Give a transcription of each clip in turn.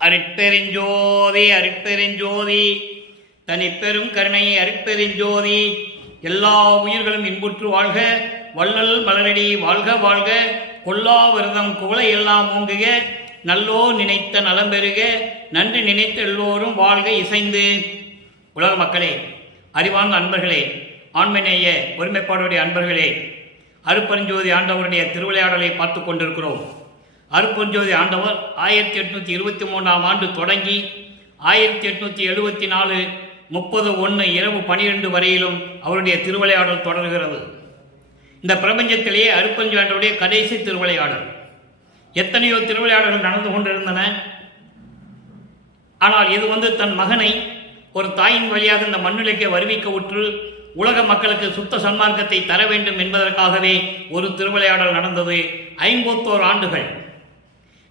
அருட்பெருஞ்சோதி அருட்பெருஞ்சோதி தனிப்பெரும் கருணை அருட்பெருஞ்சோதி. எல்லா உயிர்களும் இன்புற்று வாழ்க, வள்ளல் மலரடி வாழ்க வாழ்க, கொல்லா விரதம் குவளை எல்லாம் ஓங்குக, நல்லோ நினைத்த நலம் பெறுக, நன்றி நினைத்த எல்லோரும் வாழ்க இசைந்து. உலக மக்களே, அறிவார்ந்த அன்பர்களே, ஆண்மநேய ஒருமைப்பாடுடைய அன்பர்களே, அருட்பெருஞ்சோதி ஆண்டவருடைய திருவிளையாடலை பார்த்து கொண்டிருக்கிறோம். அருட்பெருஞ்சோதி ஆண்டவர் 1823ஆம் ஆண்டு தொடங்கி 1874 30/1 இரவு 12 வரையிலும் அவருடைய திருவிளையாடல் தொடர்கிறது. இந்த பிரபஞ்சத்திலேயே அருட்பெருஞ்சோதி ஆண்டவருடைய கடைசி திருவிளையாடல். எத்தனையோ திருவிளையாடல்கள் நடந்து கொண்டிருந்தன. ஆனால் இது தன் மகனை ஒரு தாயின் வழியாக இந்த மண்ணுலைக்கு வருவிக்க உற்று உலக மக்களுக்கு சுத்த சன்மார்க்கத்தை தர வேண்டும் என்பதற்காகவே ஒரு திருவிளையாடல் நடந்தது. 51 ஆண்டுகள்.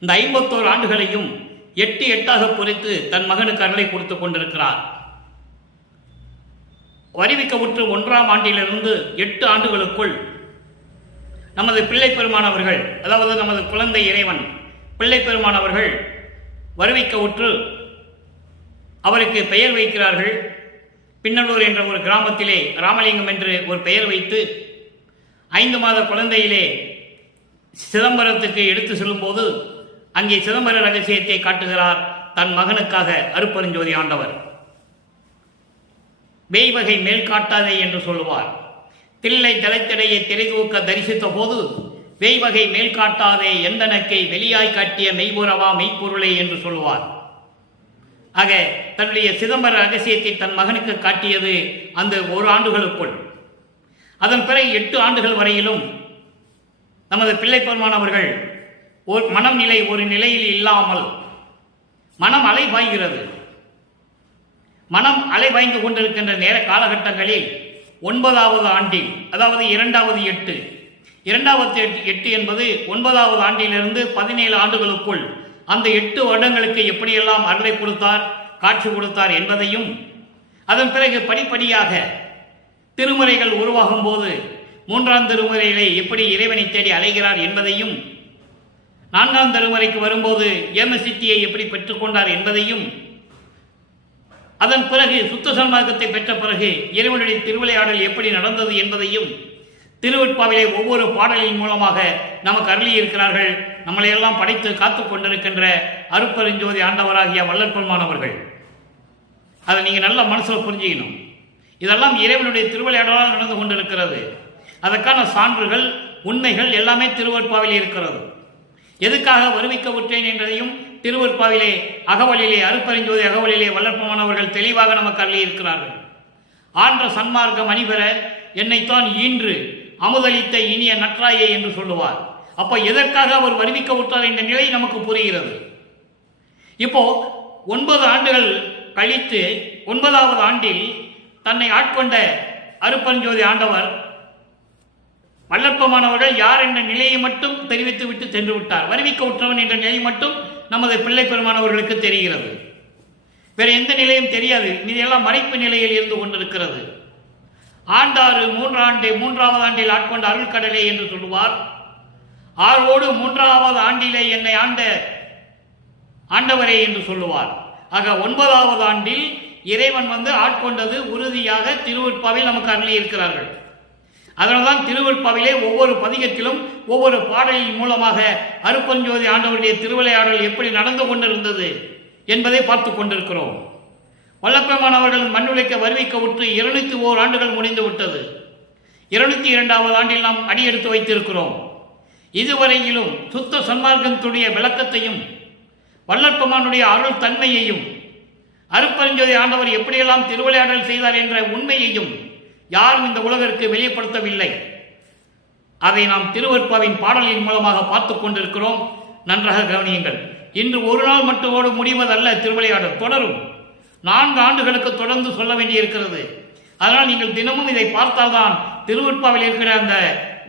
இந்த 51 ஆண்டுகளையும் 8 பொறித்து தன் மகனுக்கு அருளை கொடுத்து கொண்டிருக்கிறார். வருவிக்க உற்று 1ஆம் ஆண்டிலிருந்து 8 ஆண்டுகளுக்குள் நமது பிள்ளை பெருமானவர்கள், அதாவது நமது குழந்தை இறைவன் பிள்ளை பெருமானவர்கள் வருவிக்க உற்று அவருக்கு பெயர் வைக்கிறார்கள். பின்னலூர் என்ற ஒரு கிராமத்திலே ராமலிங்கம் என்று ஒரு பெயர் வைத்து 5 மாத குழந்தையிலே சிதம்பரத்துக்கு எடுத்து செல்லும்போது அங்கே சிதம்பர ரகசியத்தை காட்டுகிறார் தன் மகனுக்காக அருட்பெருஞ்சோதி ஆண்டவர். வேய்வகை மேல் காட்டாதே என்று சொல்லுவார். தில்லை தலைத்தடையை திரைதூக்க தரிசித்த போது வேய்வகை மேல் காட்டாதே எந்தனக்கை வெளியாய் காட்டிய மெய்புறவா மெய்ப்பொருளை என்று சொல்லுவார். ஆக தன்னுடைய சிதம்பர ரகசியத்தை தன் மகனுக்கு காட்டியது அந்த 1 ஆண்டுகளுக்குள். அதன் பிறகு 8 ஆண்டுகள் வரையிலும் நமது பிள்ளை பெருமானவர்கள் ஒரு மனம் நிலை ஒரு நிலையில் இல்லாமல் மனம் அலைபாய்கிறது. மனம் அலைபாய்ந்து கொண்டிருக்கின்ற நேர காலகட்டங்களில் 9வது ஆண்டில், அதாவது 2வது 8 என்பது 9வது ஆண்டிலிருந்து 17 ஆண்டுகளுக்குள் அந்த 8 வருடங்களுக்கு எப்படியெல்லாம் அருளை கொடுத்தார், காட்சி கொடுத்தார் என்பதையும், அதன் பிறகு படிப்படியாக திருமுறைகள் உருவாகும் போது 3ஆம் திருமுறையிலே எப்படி இறைவனை தேடி அலைகிறார் என்பதையும், 4ஆம் திருமுறைக்கு வரும்போது ஏமசித்தியை எப்படி பெற்றுக்கொண்டார் என்பதையும், அதன் பிறகு சுத்த சன்மார்க்கத்தை பெற்ற பிறகு இறைவனுடைய திருவிளையாடல் எப்படி நடந்தது என்பதையும் திருவெட்பாவிலே ஒவ்வொரு பாடலின் மூலமாக நமக்கு அருளி இருக்கிறார்கள். நம்மளையெல்லாம் படைத்து காத்து கொண்டிருக்கின்ற அருட்பெருஞ்சோதி ஆண்டவராகிய வள்ளல் பெருமானவர்கள். அதை நீங்கள் நல்ல மனசில் புரிஞ்சுக்கணும். இதெல்லாம் இறைவனுடைய திருவிளையாடலால் நடந்து கொண்டிருக்கிறது. அதற்கான சான்றுகள், உண்மைகள் எல்லாமே திருவெட்பாவிலே இருக்கிறது. எதுக்காக வருவிக்க விட்டேன் என்றதையும் திருவெட்பாவிலே அகவலிலே, அருட்பெருஞ்சோதி அகவலிலே வள்ளல் பெருமானவர்கள் தெளிவாக நமக்கு அருளி இருக்கிறார்கள். ஆன்ற சன்மார்க்கம் அணிபெற என்னைத்தான் ஈன்று அமுதளித்த இனிய நற்றாயே என்று சொல்லுவார். அப்போ எதற்காக அவர் வருவிக்க விட்டார் என்ற நிலை நமக்கு புரிகிறது. இப்போ 9 ஆண்டுகள் கழித்து 9வது ஆண்டில் தன்னை ஆட்கொண்ட அருட்பெருஞ்சோதி ஆண்டவர் வள்ளல் பெருமானவர்கள் யார் என்ற நிலையை மட்டும் தெரிவித்து விட்டு சென்று விட்டார். வருவிக்க விட்டவன் என்ற நிலை மட்டும் நமது பிள்ளை பெருமானவர்களுக்கு தெரிகிறது. வேற எந்த நிலையும் தெரியாது. இதெல்லாம் மறைப்பு நிலையில் இருந்து கொண்டிருக்கிறது. ஆண்டாறு 3வது ஆண்டில் ஆட்கொண்ட அருள்கடலே என்று சொல்லுவார். ஆரோடு 3வது ஆண்டிலே என்னை ஆண்டவரே என்று சொல்லுவார். ஆக 9வது ஆண்டில் இறைவன் ஆட்கொண்டது உறுதியாக திருவெட்பாவில் நமக்கு அருளி இருக்கிறார்கள். அதனால்தான் திருவெட்பாவிலே ஒவ்வொரு பதிகத்திலும் ஒவ்வொரு பாடலின் மூலமாக அருட்பெருஞ்சோதி ஆண்டவருடைய திருவிளையாடல் எப்படி நடந்து கொண்டிருந்தது என்பதை பார்த்து கொண்டிருக்கிறோம். வல்லப்பெருமானவர்கள் மண்ணுலைக்க வருவிக்க உற்று 201 ஆண்டுகள் முடிந்து விட்டது. 202வது ஆண்டில் நாம் அடியெடுத்து வைத்திருக்கிறோம். இதுவரையிலும் சுத்த சன்மார்க்கத்துடைய விளக்கத்தையும், வல்லப்பெருமானுடைய அருள் தன்மையையும், அருட்பெருஞ்சோதி ஆண்டவர் எப்படியெல்லாம் திருவிளையாடல் செய்தார் என்ற உண்மையையும் யாரும் இந்த உலகிற்கு வெளிப்படுத்தவில்லை. அதை நாம் திருவெட்பாவின் பாடலின் மூலமாக பார்த்து கொண்டிருக்கிறோம். நன்றாக கவனியுங்கள். இன்று ஒரு நாள் மட்டுமோடு முடிவதல்ல, திருவிளையாடல் தொடரும். 4 ஆண்டுகளுக்கு தொடர்ந்து சொல்ல வேண்டியிருக்கிறது. அதனால் நீங்கள் தினமும் இதை பார்த்தால்தான் திருவெட்பாவில் இருக்கிற அந்த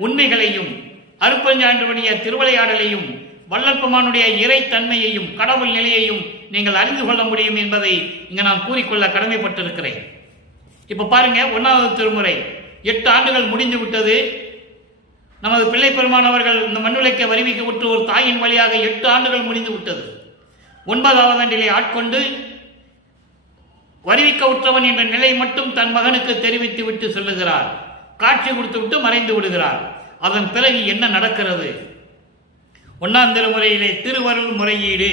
உண்மைகளையும், அருட்பெருஞ்சோதியுடைய திருவிளையாடலையும், வள்ளல் பெருமானுடைய இறைத்தன்மையையும், கடவுள் நிலையையும் நீங்கள் அறிந்து கொள்ள முடியும் என்பதை இங்கு நான் கூறிக்கொள்ள கடமைப்பட்டிருக்கிறேன். இப்ப பாருங்க, 1வது திருமுறை 8 ஆண்டுகள் முடிந்து விட்டது. நமது பிள்ளை பெருமானவர்கள் இந்த மண்ணுலைக்க வருவிக்க விட்டு ஒரு தாயின் வழியாக 8 ஆண்டுகள் முடிந்து விட்டது. 9வது ஆண்டிலே ஆட்கொண்டு வருவிக்க உற்றவன் என்ற நிலை மட்டும் தன் மகனுக்கு தெரிவித்து விட்டு சொல்லுகிறார். காட்சி கொடுத்து விட்டு மறைந்து விடுகிறார். அதன் பிறகு என்ன நடக்கிறது? 1ஆம் திருமுறையிலே திருவருள் முறையீடு.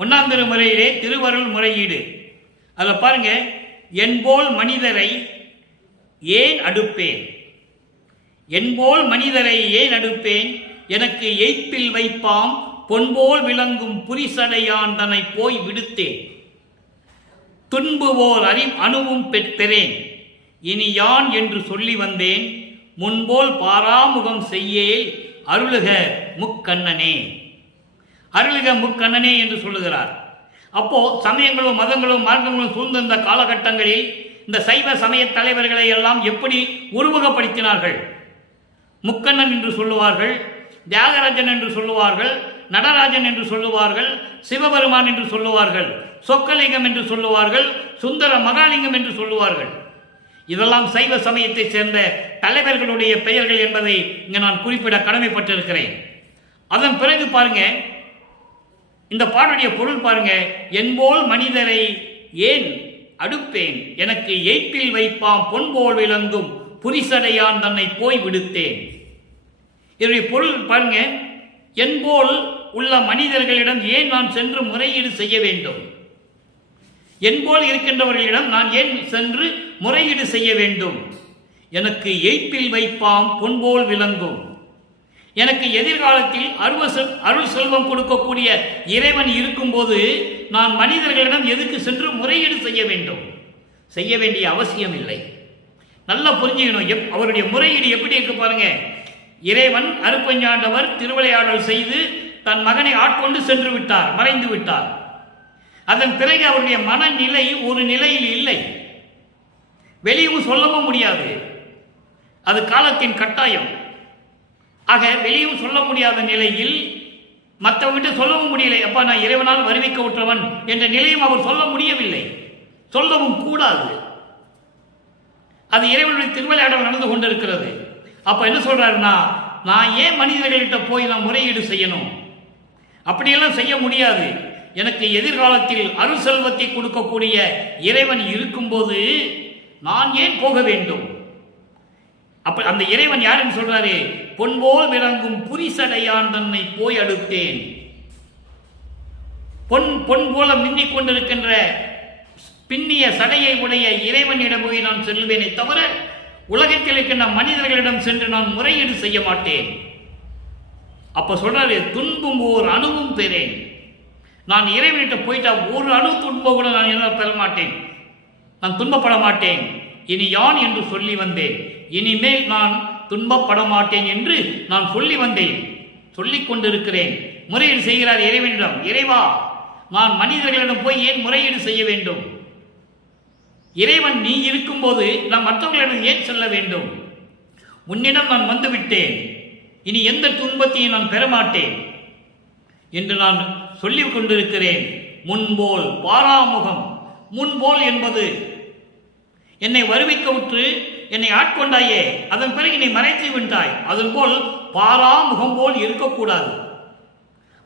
1ஆம் திருமுறையிலே திருவருள் முறையீடு. அதில் பாருங்க, என்போல் மனிதரை ஏன் அடுப்பேன், என்போல் மனிதரை ஏன் அடுப்பேன், எனக்கு எய்ப்பில் வைப்பாம் பொன்போல் விளங்கும் புரிசடையான் தன்னை போய் விடுத்தேன், துன்புவோர் அணுவும் பெற்றேன், இனி யான் என்று சொல்லி வந்தேன், முன்போல் பாராமுகம் செய்யேல் அருளுக முக்கண்ணனே. அருளுக முக்கண்ணனே என்று சொல்லுகிறார். அப்போ சமயங்களும் மதங்களும் மார்க்கங்களும் சூழ்ந்திருந்த காலகட்டங்களில் இந்த சைவ சமய தலைவர்களை எல்லாம் எப்படி உருவகப்படுத்தினார்கள்? முக்கண்ணன் என்று சொல்லுவார்கள், தியாகராஜன் என்று சொல்லுவார்கள், நடராஜன் என்று சொல்லுவார்கள், சிவபெருமான் என்று சொல்லுவார்கள், சொக்கலிங்கம் என்று சொல்லுவார்கள், சுந்தர மகாலிங்கம் என்று சொல்லுவார்கள். இதெல்லாம் சைவ சமயத்தை சேர்ந்த தலைவர்களுடைய பெயர்கள் என்பதை இங்கே நான் குறிப்பிட கடமைப்பட்டிருக்கிறேன். அதன் பிறகு பாருங்க, இந்த பாடலுடைய பொருள் பாருங்க, என்போல் மனிதரை ஏன் அடுப்பேன், எனக்கு எய்ப்பில் வைப்பாம் பொன்போல் விளங்கும் புரிசடையான் தன்னை போய் விடுத்தேன். இதனுடைய பொருள் பாருங்க, என்போல் உள்ள மனிதர்களிடம் ஏன் நான் சென்று முறையீடு செய்ய வேண்டும், என்போல் இருக்கின்றவர்களிடம் நான் ஏன் சென்று முறையீடு செய்ய வேண்டும், எனக்கு எய்ப்பில் வைப்பாம் பொன்போல் விளங்கும், எனக்கு எதிர்காலத்தில் அருள் செல்வம் கொடுக்கக்கூடிய இறைவன் இருக்கும்போது நான் மனிதர்களிடம் எதுக்கு சென்று முறையீடு செய்ய வேண்டும்? செய்ய வேண்டிய அவசியம் இல்லை. நல்லா புரிஞ்சுக்கணும். அவருடைய முறையீடு எப்படி இருக்கு பாருங்க. இறைவன் அருப்பஞ்சாண்டவர் திருவிளையாடல் செய்து தன் மகனை ஆட்கொண்டு சென்று விட்டார், மறைந்து விட்டார். அதன் பிறகு அவருடைய மனநிலை ஒரு நிலையில் இல்லை, வெளியும் சொல்லவும் முடியாது, அது காலத்தின் கட்டாயம். ஆக வெளியும் சொல்ல முடியாத நிலையில் மற்றவங்கிட்ட சொல்லவும் முடியலை. அப்பா நான் இறைவனால் வருவிக்க உற்றவன் என்ற நிலையும் அவர் சொல்ல முடியவில்லை, சொல்லவும் கூடாது. அது இறைவனுடைய திருவிளையாடல் நடந்து கொண்டிருக்கிறது. அப்ப என்ன சொல்றாருன்னா, நான் ஏன் மனிதர்கள்கிட்ட போய் நான் முறையீடு செய்யணும்? அப்படியெல்லாம் செய்ய முடியாது. எனக்கு எதிர்காலத்தில் அருள் செல்வத்தை கொடுக்கக்கூடிய இறைவன் இருக்கும்போது நான் ஏன் போக வேண்டும்? அப்ப அந்த இறைவன் யாருன்னு சொல்றாரு? பொன்போல் விளங்கும் புரிசடையான் தன்னை போய் அடுத்தேன். பொன் போல மின்னிக் கொண்டிருக்கின்ற பின்னிய சடையை உடைய இறைவனிடம் போய் நான் செல்வேனே தவிர உலகத்தில் இருக்கின்ற மனிதர்களிடம் சென்று நான் முறையீடு செய்ய மாட்டேன். அப்ப சொல்றாரு, துன்பும் ஓர் அணுவும் பெறேன். நான் இறைவனிட்ட போயிட்டா ஒரு அணு துன்பம் கூட நான் என்ன பெற மாட்டேன், நான் துன்பப்பட மாட்டேன். இனி யான் என்று சொல்லி வந்தேன், இனிமேல் நான் துன்பப்பட மாட்டேன் என்று நான் சொல்லி வந்தேன், சொல்லிக் கொண்டிருக்கிறேன். முறையீடு செய்கிறார் இறைவனிடம். இறைவா, நான் மனிதர்களிடம் போய் ஏன் முறையீடு செய்ய வேண்டும்? இறைவன் நீ இருக்கும்போது நான் மற்றவர்களிடம் ஏன் செல்ல வேண்டும்? உன்னிடம் நான் வந்துவிட்டேன், இனி எந்த துன்பத்தையும் நான் பெற மாட்டேன் என்று நான் சொல்லிக் கொண்டிருக்கிறேன். முன்போல் பாராமுகம். முன்போல் என்பது என்னை வருவிக்க உற்று என்னை ஆட்கொண்டாயே, அதன் பிறகு என்னை மறைத்து விட்டாய். அதன் போல் பாராமுகம் போல் இருக்கக்கூடாது,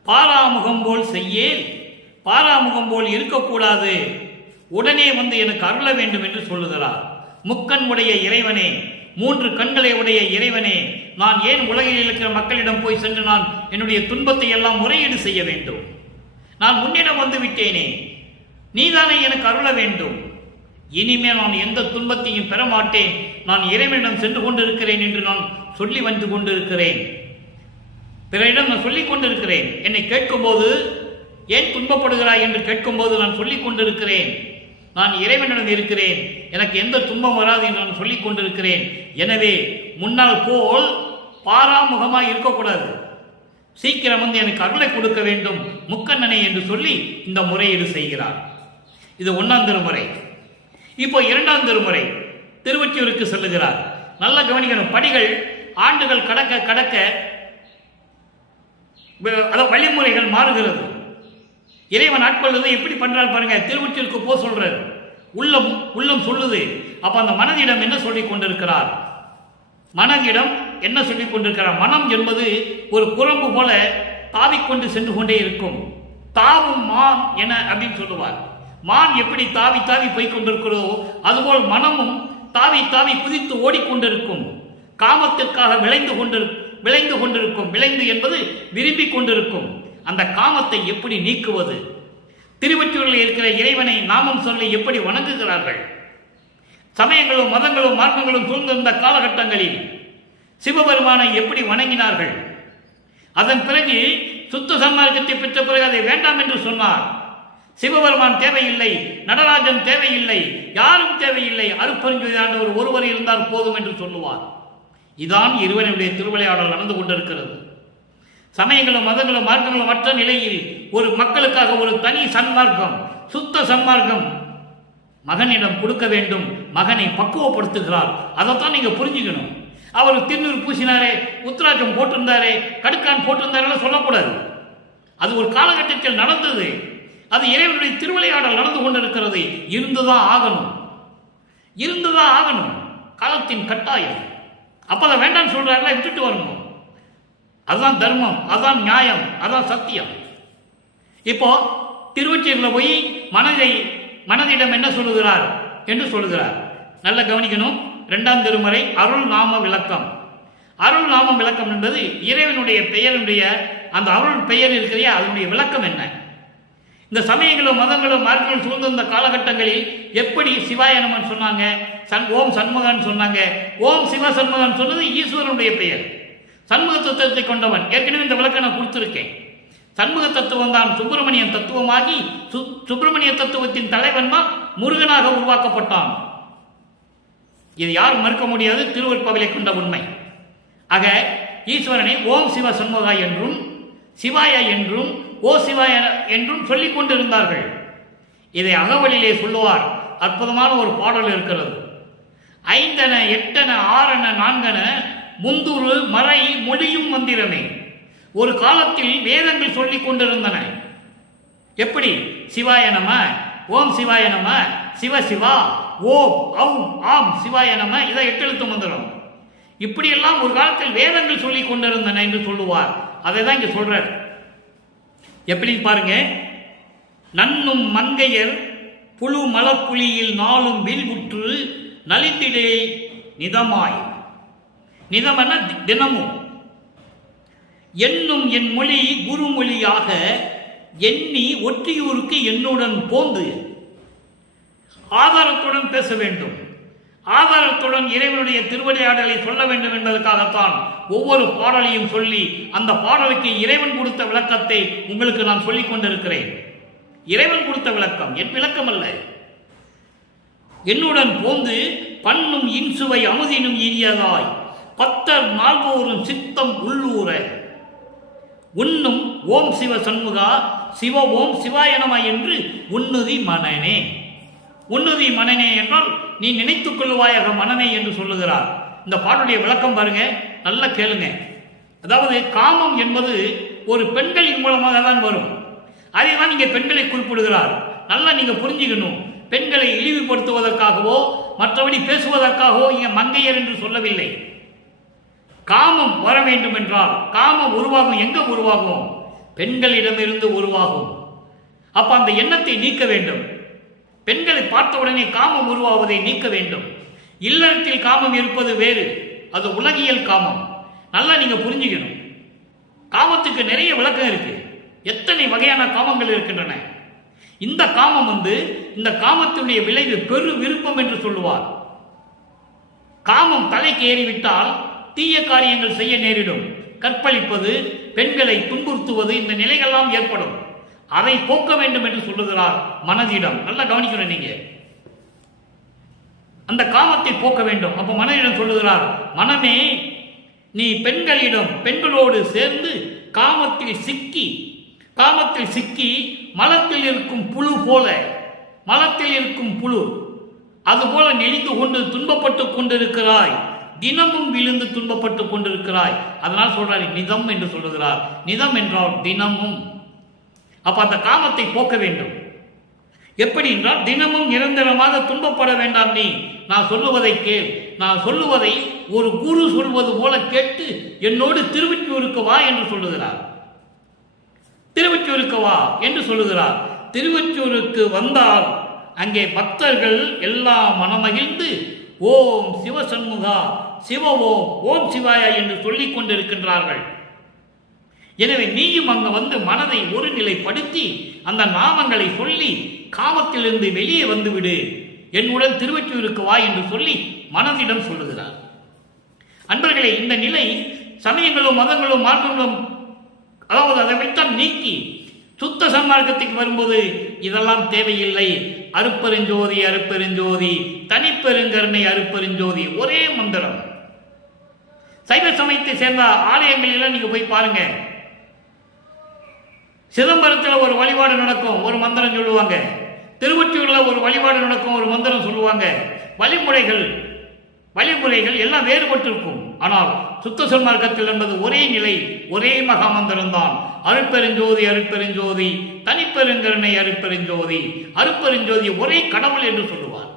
பாராமுகம் போல் செய்யேன், பாராமுகம் போல் இருக்கக்கூடாது. உடனே வந்து எனக்கு அருள வேண்டும் என்று சொல்லுகிறார். முக்கண் உடைய இறைவனே, 3 கண்களை உடைய இறைவனே, நான் ஏன் உலகில் இருக்கிற மக்களிடம் போய் சென்று நான் என்னுடைய துன்பத்தை எல்லாம் முறையீடு செய்ய வேண்டும்? நான் உன்னிடம் வந்து விட்டேனே, நீதானே எனக்கு அருள வேண்டும். இனிமேல் நான் எந்த துன்பத்தையும் பெற மாட்டேன், நான் இறைவனிடம் சென்று கொண்டிருக்கிறேன் என்று நான் சொல்லி வந்து கொண்டிருக்கிறேன். பிறரிடம் நான் சொல்லிக் கொண்டிருக்கிறேன். என்னை கேட்கும்போது ஏன் துன்பப்படுகிறாய் என்று கேட்கும்போது நான் சொல்லிக் கொண்டிருக்கிறேன், நான் இறைவனிடம் இருக்கிறேன், எனக்கு எந்த துன்பம் வராது என்று நான் சொல்லிக் கொண்டிருக்கிறேன். எனவே முன்னால் போல் பாராமுகமாக இருக்கக்கூடாது, சீக்கிரம் வந்து எனக்கு அருளை கொடுக்க வேண்டும் முக்கண்ணனை என்று சொல்லி இந்த முறையீடு செய்கிறார். இது 1ஆம் திருமுறை. இப்போ 2ஆம் திருமுறை திருவொற்றியூருக்கு செல்லுகிறார். நல்ல கவனிக்கணும். படிகள் ஆண்டுகள் கடக்க கடக்க வழிமுறைகள் மாறுகிறது. இறைவன் ஆட்கொள்வது எப்படி பண்றாரு பாருங்க. திருவொற்றியூருக்கு போ சொல்றாரு, உள்ளம் சொல்லுது. அப்ப அந்த மனதிடம் என்ன சொல்லிக் கொண்டிருக்கிறார்? மனதிடம் என்ன சொல்லிக் கொண்டிருக்கிறார்? மனம் என்பது ஒரு குரம்பு போல தாவிக்கொண்டு சென்று கொண்டே இருக்கும். தாவும் மான் என அப்படின்னு சொல்லுவார். மான் எப்படி தாவி தாவி போய் கொண்டிருக்கிறதோ அதுபோல் மனமும் தாவி தாவி குதித்து ஓடிக்கொண்டிருக்கும். காமத்திற்காக விளைந்து கொண்டிருக்கும். விளைந்து என்பது விரும்பி கொண்டிருக்கும். அந்த காமத்தை எப்படி நீக்குவது? திருவொற்றியூரில் இருக்கிற இறைவனை நாமம் சொல்லி எப்படி வணங்குகிறார்கள்? சமயங்களும் மதங்களும் மார்க்கங்களும் சூழ்ந்திருந்த காலகட்டங்களில் சிவபெருமானை எப்படி வணங்கினார்கள்? அதன் பிறகு சுத்த சன்மார்க்கத்தை பெற்ற பிறகு அதை வேண்டாம் என்று சொன்னார். சிவபெருமான் தேவையில்லை, நடராஜன் தேவையில்லை, யாரும் தேவையில்லை, அருட்பெருஞ்சோதி ஆண்டவர் ஒருவர் இருந்தால் போதும் என்று சொல்லுவார். இதான் இறைவனுடைய திருவிளையாடல் நடந்து கொண்டிருக்கிறது. சமயங்களும் மதங்களும் மார்க்கங்களும் மற்ற நிலையில் ஒரு மக்களுக்காக ஒரு தனி சன்மார்க்கம், சுத்த சன்மார்க்கம் மகனிடம் கொடுக்க வேண்டும். மகனை பக்குவப்படுத்துகிறார். அதைத்தான் நீங்க புரிஞ்சுக்கணும். அவர் திருநூறு பூசினாரே, உத்ராஜம் போட்டிருந்தாரே, கடுக்கான் போட்டிருந்தாரே சொல்லக்கூடாது. அது ஒரு காலகட்டத்தில் நடந்தது. அது இறைவனுடைய திருவிளையாடல் நடந்து கொண்டிருக்கிறது. இருந்துதான் ஆகணும். காலத்தின் கட்டாயம். அப்ப அதை வேண்டாம் சொல்றாருல, விட்டுட்டு வரணும். அதுதான் தர்மம், அதுதான் நியாயம், அதுதான் சத்தியம். இப்போ திருவொற்றியூரில் போய் மனதிடம் என்ன சொல்லுகிறார் என்று சொல்லுகிறார். நல்ல கவனிக்கணும். 2ஆம் திருமுறை அருள் நாம விளக்கம். அருள் நாம விளக்கம் என்பது இறைவனுடைய பெயருடைய அந்த அருள் பெயர் இருக்கிறதே, அதனுடைய விளக்கம் என்ன? இந்த சமயங்களும் மதங்களும் மார்க்கங்களும் சூழ்ந்திருந்த காலகட்டங்களில் எப்படி சிவாய நமன் சொன்னாங்க, ஓம் சண்முகன் சொன்னாங்க. ஓம் சிவ சண்முகன் சொன்னது ஈஸ்வரனுடைய பெயர். சண்முக தத்துவத்தை கொண்டவன். ஏற்கனவே இந்த விளக்கம் நான் கொடுத்திருக்கேன். சண்முக தத்துவம் தான் சுப்பிரமணியன் தத்துவமாகி சுப்பிரமணிய தத்துவத்தின் தலைவன் தான் முருகனாக உருவாக்கப்பட்டான். இது யாரும் மறுக்க முடியாது. திருவருட்பாவிலை கொண்ட உண்மை. ஆக ஈஸ்வரனை ஓம் சிவ சண்முகா என்றும் சிவாய என்றும் ஓ சிவாய என்றும் சொல்லிக் கொண்டிருந்தார்கள். இதை அகவலிலே சொல்லுவார். அற்புதமான ஒரு பாடல் இருக்கிறது. 5 8 6 4 முந்துரு மறை மொழியும் மந்திரமே. ஒரு காலத்தில் வேதங்கள் சொல்லிக் கொண்டிருந்தன. எப்படி? சிவாய நம, ஓம் சிவாய நம, சிவ சிவா, ஓம் ஔம் ஆம் சிவாய நம, இதை 8 எழுத்து மந்திரம். இப்படியெல்லாம் ஒரு காலத்தில் வேதங்கள் சொல்லிக் கொண்டிருந்தன என்று சொல்லுவார். அதை தான் இங்க சொல்றார். எப்படி பாருங்க. நன்னும் மங்கையர் புழு மலப்புலியில் நாளும் வீழ்வுற்று நலித்திடே நிதமாய். நிதமென தினமும். என்னும் என் மொழி குருமொழியாக எண்ணி ஒற்றியூருக்கு என்னுடன் போந்து. ஆதாரத்துடன் பேச வேண்டும். ஆதாரத்துடன் இறைவனுடைய திருவிளையாடலை சொல்ல வேண்டும் என்பதற்காகத்தான் ஒவ்வொரு பாடலையும் சொல்லி அந்த பாடலுக்கு இறைவன் கொடுத்த விளக்கத்தை உங்களுக்கு நான் சொல்லிக் கொண்டிருக்கிறேன். இறைவன் கொடுத்த விளக்கம், என் விளக்கம் அல்ல. என்னுடன் போந்து பண்ணும் இன்சுவை அமுதினும் இனியதாய் பத்தர் நால்வோரும் சித்தம் உள்ளூர உண்ணும் ஓம் சிவ சண்முகா சிவ ஓம் சிவாயனமா என்று உன்னுதி மனனே. உன்னுதி மனனே என்றால் நீ நினைத்துக் கொள்வாயாக மனனே என்று சொல்லுகிறார். இந்த பாட்டுடைய விளக்கம் பாருங்க, நல்லா கேளுங்க. அதாவது காமம் என்பது ஒரு பெண்களின் மூலமாக தான் வரும். அதை தான் நீங்க பெண்களை குறிப்பிடுகிறார். நல்லா நீங்க புரிஞ்சுக்கணும். பெண்களை இழிவுபடுத்துவதற்காகவோ மற்றபடி பேசுவதற்காகவோ இங்க மங்கையர் என்று சொல்லவில்லை. காமம் வர வேண்டும் என்றால் காமம் உருவாகும். எங்க உருவாகும்? பெண்களிடமிருந்து உருவாகும். அப்ப அந்த எண்ணத்தை நீக்க வேண்டும். பெண்களை பார்த்த உடனே காமம் உருவாவதை நீக்க வேண்டும். இல்லறத்தில் காமம் இருப்பது வேறு, அது உலகியல் காமம். நல்லா நீங்க புரிஞ்சுக்கணும். காமத்துக்கு நிறைய விளக்கம் இருக்கு. எத்தனை வகையான காமங்கள் இருக்கின்றன. இந்த காமம் இந்த காமத்தினுடைய விளைவு பெரு விருப்பம் என்று சொல்லுவார். காமம் தலைக்கு ஏறிவிட்டால் தீய காரியங்கள் செய்ய நேரிடும். கற்பழிப்பது, பெண்களை துன்புறுத்துவது, இந்த நிலைகள்லாம் ஏற்படும். அதை போக்க வேண்டும் என்று சொல்லுகிறார் மனதிடம். நல்லா கவனிக்கணும் நீங்க. அந்த காமத்தை போக்க வேண்டும். அப்ப மனதிடம் சொல்லுகிறார், மனமே நீ பெண்களோடு சேர்ந்து காமத்தில் சிக்கி மலத்தில் இருக்கும் புழு போல, மலத்தில் இருக்கும் புழு அதுபோல நெளிந்து கொண்டு துன்பப்பட்டு கொண்டிருக்கிறாய். தினமும் விழுந்து துன்பப்பட்டு கொண்டிருக்கிறாய். அதனால் சொல்றாரு நிதம் என்று சொல்லுகிறார். நிதம் என்றால் தினமும். அப்ப அந்த காமத்தை போக்க வேண்டும். எப்படி என்றால் தினமும் நிரந்தரமாக துன்பப்பட வேண்டாம். நீ நான் சொல்லுவதை கேள். நான் சொல்லுவதை ஒரு குரு சொல்வது போல கேட்டு என்னோடு திருவொற்றியூருக்கு வா என்று சொல்லுகிறார். திருவொற்றியூருக்கு வா என்று சொல்லுகிறார். திருவொற்றியூருக்கு வந்தால் அங்கே பக்தர்கள் எல்லாம் மனமகிழ்ந்து ஓம் சிவசண்முகா சிவவோம் ஓம் சிவாயா என்று சொல்லிக் கொண்டிருக்கின்றார்கள். எனவே நீயும் அங்கு வந்து மனதை ஒருநிலைப்படுத்தி அந்த நாமங்களை சொல்லி காமத்திலிருந்து வெளியே வந்துவிடு, என்னுடன் திருவொற்றியூருக்கு வா என்று சொல்லி மனதிடம் சொல்லுகிறார். அன்பர்களே, இந்த நிலை சமயங்களும் மதங்களும் மார்க்கங்களும் அதாவது அதை விட்டம் நீக்கி சுத்த சன்மார்க்கத்துக்கு வரும்போது இதெல்லாம் தேவையில்லை. அருப்பெருஞ்சோதி அருப்பெருஞ்சோதி தனிப்பெருங்கருணை அருப்பெருஞ்சோதி ஒரே மந்திரம். சைவ சமயத்தை சேர்ந்த ஆலயங்களில் நீங்க போய் பாருங்க. சிதம்பரத்தில் ஒரு வழிபாடு நடக்கும், ஒரு மந்திரம் சொல்லுவாங்க. திருவொற்றியூரில் ஒரு வழிபாடு நடக்கும், ஒரு மந்திரம் சொல்லுவாங்க. வழிமுறைகள் எல்லாம் வேறுபட்டிருக்கும். ஆனால் சுத்த சன்மார்க்கத்தில் என்பது ஒரே நிலை, ஒரே மகாமந்திரம் தான். அருட்பெருஞ்சோதி அருட்பெருஞ்சோதி தனிப்பெருங்கருணை அருட்பெருஞ்சோதி அருட்பெருஞ்சோதி ஒரே கடவுள் என்று சொல்லுவார்.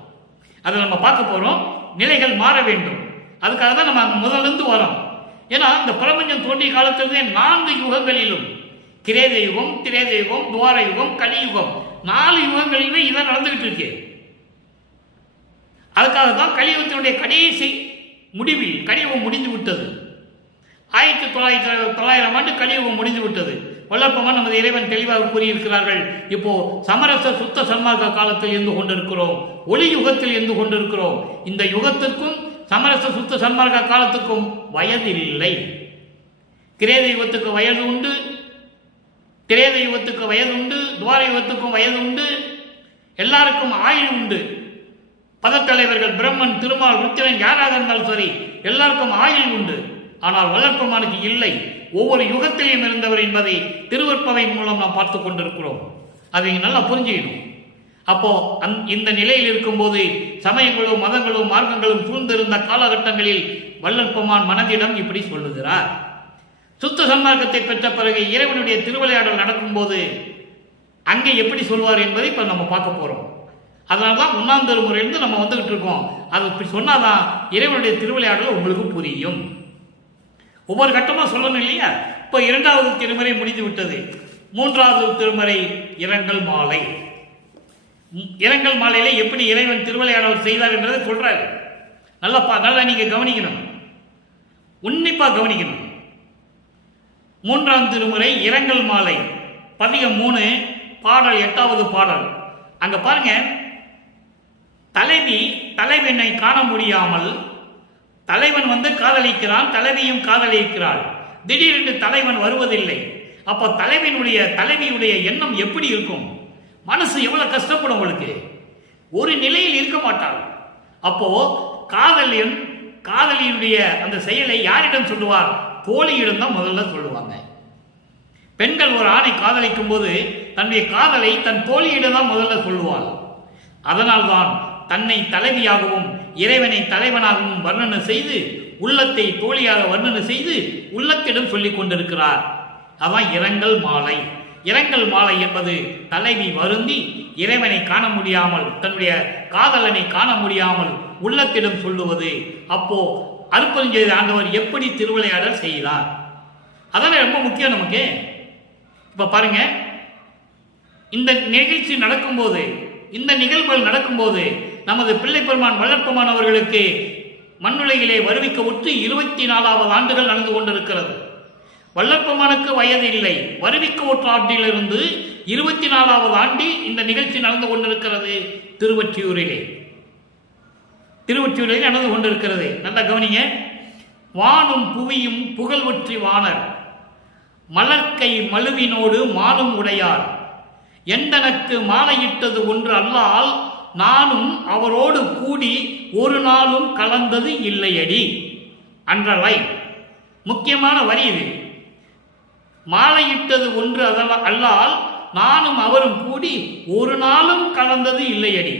அதை நம்ம பார்க்க போறோம். நிலைகள் மாற வேண்டும். அதுக்காக தான் நம்ம முதலிருந்து வரோம். ஏன்னா இந்த பிரபஞ்சம் தோன்றிய காலத்திலிருந்தே 4 யுகங்களிலும் கிரேத யுகம், திரேத யுகம், துவார யுகம், கலியுகம் 4 யுகங்களிலுமே இதான் நடந்துகிட்டு இருக்கு. அதுக்காக தான் கலியுகத்தினுடைய கடைசி முடிவில் கலியுகம் முடிந்து விட்டது. 1900 ஆண்டு கலியுகம் முடிந்து விட்டது. வல்லற்பமான் நமது இறைவன் தெளிவாக கூறியிருக்கிறார்கள். இப்போ சமரச சுத்த சன்மார்க்க காலத்தில் இருந்து கொண்டிருக்கிறோம், ஒளி யுகத்தில் இருந்து கொண்டிருக்கிறோம். இந்த யுகத்திற்கும் சமரச சுத்த சன்மார்க்க காலத்துக்கும் வயது இல்லை. கிரேத யுகத்துக்கு வயது உண்டு, திரேத யுகத்துக்கு வயது உண்டு, துவார யுகத்துக்கும் வயது உண்டு. எல்லாருக்கும் ஆயுள் உண்டு. பதத்தலைவர்கள் பிரம்மன், திருமால், ருத்திரன் யாராக இருந்தாலும் சரி எல்லாருக்கும் ஆயுள் உண்டு. ஆனால் வல்லற்பமானுக்கு இல்லை. ஒவ்வொரு யுகத்திலையும் இருந்தவர் என்பதை திருவற்பவை மூலம் நாம் பார்த்து கொண்டிருக்கிறோம். அதை நல்லா புரிஞ்சுக்கணும். அப்போ இந்த நிலையில் இருக்கும்போது சமயங்களும் மதங்களும் மார்க்கங்களும் சூழ்ந்திருந்த காலகட்டங்களில் வல்லற்பமான் மனதிடம் இப்படி சொல்லுகிறார். சுத்த சன்மார்க்கத்தை பெற்ற பிறகு இறைவனுடைய திருவிளையாடல் நடக்கும்போது அங்கே எப்படி சொல்வார் என்பதை இப்போ நம்ம பார்க்க போறோம். அதனால்தான் 1ஆம் திருமுறையிலிருந்து நம்ம வந்துகிட்டு இருக்கோம். அது இப்படி சொன்னாதான் இறைவனுடைய திருவிளையாடல் உங்களுக்கு புரியும். ஒவ்வொரு கட்டமா சொல்லணும் இல்லையா? இப்போ 2வது திருமுறை முடிந்து விட்டது. 3வது திருமுறை இரங்கல் மாலை. இரங்கல் மாலையில எப்படி இறைவன் திருவிளையாடல் செய்தார் என்றதை சொல்றாரு. நல்லா நீங்க கவனிக்கணும், உன்னிப்பா கவனிக்கணும். 3ஆம் திருமுறை இரங்கல் மாலை பதிகம் 3 பாடல் 8வது பாடல். அங்க பாருங்க, தலைவனை காண முடியாமல் தலைவன் வந்து காதலிக்கிறான், தலைவியும் காதலிக்கிறாள். திடீரென்று தலைவன் வருவதில்லை. அப்போ தலைவியுடைய எண்ணம் எப்படி இருக்கும்? மனசு எவ்வளவு கஷ்டப்படும் அவளுக்கு. ஒரு நிலையில் இருக்க மாட்டாள். அப்போ காதலியுடைய அந்த செயலை யாரிடம் சொல்லுவார்? தோழியிடம் தான் முதல்ல சொல்லுவாங்க. பெண்கள் ஒரு ஆணை காதலிக்கும் போது தன்னுடைய காதலை தன் தோழியிடம் தான் முதல்ல சொல்லுவாள். அதனால்தான் தன்னை தலைவியாகவும் இறைவனை தலைவனாகவும் வர்ணனை செய்து உள்ளத்தை தோழியாக வர்ணனை செய்து உள்ளத்திடம் சொல்லிக் கொண்டிருக்கிறார். அதான் இரங்கல் மாலை. இரங்கல் மாலை என்பது தலைவி வருந்தி இறைவனை காண முடியாமல், தன்னுடைய காதலனை காண முடியாமல் உள்ளத்திடம் சொல்லுவது. அப்போ அருட்பெருஞ்சோதி ஆண்டவர் எப்படி திருவிளையாடல் செய்தார், அதான ரொம்ப முக்கியம் நமக்கு. இப்ப பாருங்க, இந்த நிகழ்ச்சி நடக்கும்போது, இந்த நிகழ்வுகள் நடக்கும்போது நமது பிள்ளை பெருமான் வல்லற்பமான் அவர்களுக்கு மண்ணுலகிலே வருவிக்க உற்று 24வது ஆண்டுகள் நடந்து கொண்டிருக்கிறது. வல்லற்பமானுக்கு வயது இல்லை. வருவிக்க உற்ற ஆண்டிலிருந்து 24வது ஆண்டில் இந்த நிகழ்ச்சி நடந்து கொண்டிருக்கிறது. திருவொற்றியூரிலே நடந்து கொண்டிருக்கிறது. நல்லா கவனிங்க. வானும் புவியும் புகழ்வொற்றி வானர் மலர்க்கை மழுவினோடு மானும் உடையார் எந்தனக்கு மாலையிட்டது ஒன்று அல்லால் நானும் அவரோடு கூடி ஒரு நாளும் கலந்தது இல்லையடி அன்றவை. முக்கியமான வரி இது. மாலையிட்டது ஒன்று அல்லால் நானும் அவரும் கூடி ஒரு நாளும் கலந்தது இல்லையடி.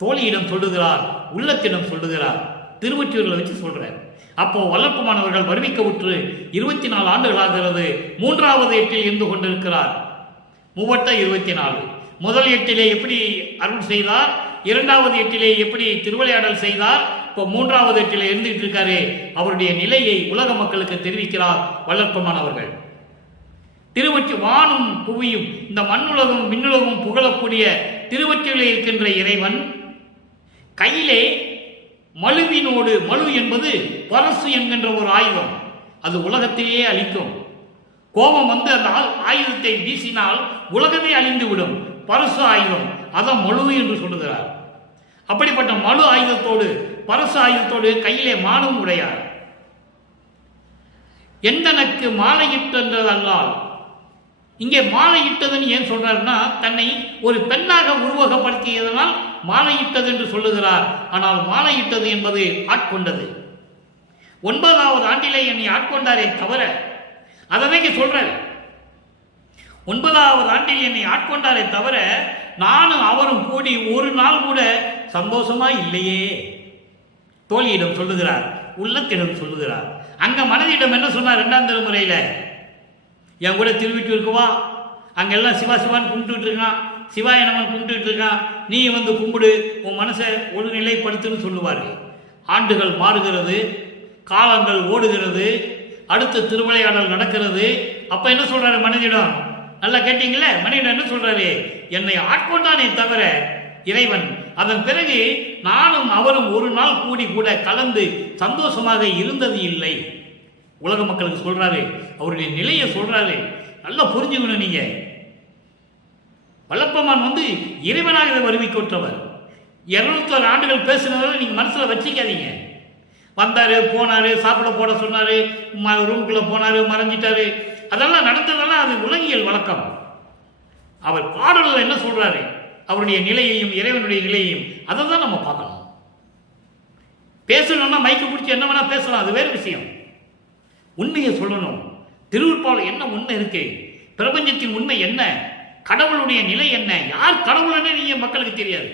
தோழியிடம் சொல்லுகிறார், உள்ளத்திடம் சொல்லுகிறார், திருவொற்றியூரில் வச்சு சொல்றார். அப்போ வல்லற்பமானவர்கள் வருவிக்க உற்று 24 ஆண்டுகள் ஆகிறது. 3வது எட்டில் இருந்து கொண்டிருக்கிறார். 24 முதல் எட்டிலே எப்படி அருள் செய்தார், 2வது எட்டிலே எப்படி திருவிளையாடல் செய்தார், இப்போ 3வது எட்டிலே இருந்துட்டு இருக்காரு. அவருடைய நிலையை உலக மக்களுக்கு தெரிவிக்கிறார் வல்லற்பமானவர்கள். திருவொற்றி வானும் புவியும் இந்த மண்ணுலகம் விண்ணுலகம் புகழக்கூடிய திருவொற்றிலே இருக்கின்ற இறைவன் கையிலே மழுவினோடு, மழு என்பது பரசு என்கின்ற ஒரு ஆயுதம், அது உலகத்தையே அழிக்கும். கோபம் வந்து அந்த ஆயுதத்தை வீசினால் உலகமே அழிந்து விடும். பரசு ஆயுதம், அதான் மழு என்று சொல்லுகிறார். அப்படிப்பட்ட மழு ஆயுதத்தோடு, பரசு ஆயுதத்தோடு கையிலே மானும் உடையார். எந்தனக்கு மாலையிட்டென்றதல்லால், இங்கே மாலையிட்டதுன்னு ஏன் சொல்றாருன்னா, தன்னை ஒரு பெண்ணாக உருவகப்படுத்தியதனால் மாலையிட்டது என்று சொல்லுகிறார். ஆனால் மாலையிட்டது என்பது ஆட்கொண்டது. 9வது ஆண்டிலே என்னை ஆட்கொண்டாரே தவிர, அதனை சொல்ற 9வது ஆண்டில் என்னை ஆட்கொண்டாரே தவிர நானும் அவரும் கூடி ஒரு நாள் கூட சந்தோஷமா இல்லையே. தோழியிடம் சொல்லுகிறார், உள்ளத்திடம் சொல்லுகிறார். அங்க மனதிடம் என்ன சொன்னார்? 2ஆம் திருமுறையில, என் கூட திருவிட்டு வா, அங்கெல்லாம் சிவா சிவான்னு கும்பிட்டு இருக்கான், சிவாய நமன் கும்பிட்டு இருக்கான், நீ வந்து கும்பிடு, உன் மனசை ஒரு நிலைப்படுத்துன்னு சொல்லுவார்கள். ஆண்டுகள் மாறுகிறது, காலங்கள் ஓடுகிறது, அடுத்த திருவிளையாடல் நடக்கிறது. அப்ப என்ன சொல்றாரு மனிதனிடம்? நல்லா கேட்டீங்களே, மனிதன் என்ன சொல்றாரு? என்னை ஆட்கொண்டானே தவிர இறைவன், அதன் பிறகு நானும் அவரும் ஒரு நாள் கூடி கூட கலந்து சந்தோஷமாக இருந்தது இல்லை. உலக மக்களுக்கு சொல்றாரு, அவருடைய நிலையை சொல்றாரு. நல்லா புரிஞ்சுக்கணும். நீங்க வல்லப்பமான் வந்து இறைவனாக இதை வருவிக்கொற்றவர். 201 ஆண்டுகள் பேசுனதை நீங்க மனசுல வச்சிக்காதீங்க. வந்தாரு, போனாரு, சாப்பிட போட சொன்னாரு, ரூம்குள்ள போனாரு, மறைஞ்சிட்டாரு, அதெல்லாம் நடந்ததெல்லாம் அது உலகியல் வழக்கம். அவர் பாடல்கள் என்ன சொல்றாரு, அவருடைய நிலையையும் இறைவனுடைய நிலையையும் அதை தான் நம்ம பார்க்கணும். பேசணும்னா மைக்கு பிடிச்சி என்ன வேணா பேசலாம், அது வேறு விஷயம். உண்மையை சொல்லணும். திருவருட்பாவில் என்ன உண்மை இருக்கு, பிரபஞ்சத்தின் உண்மை என்ன, கடவுளுடைய நிலை என்ன, யார் கடவுள்னே நீங்க மக்களுக்கு தெரியாது.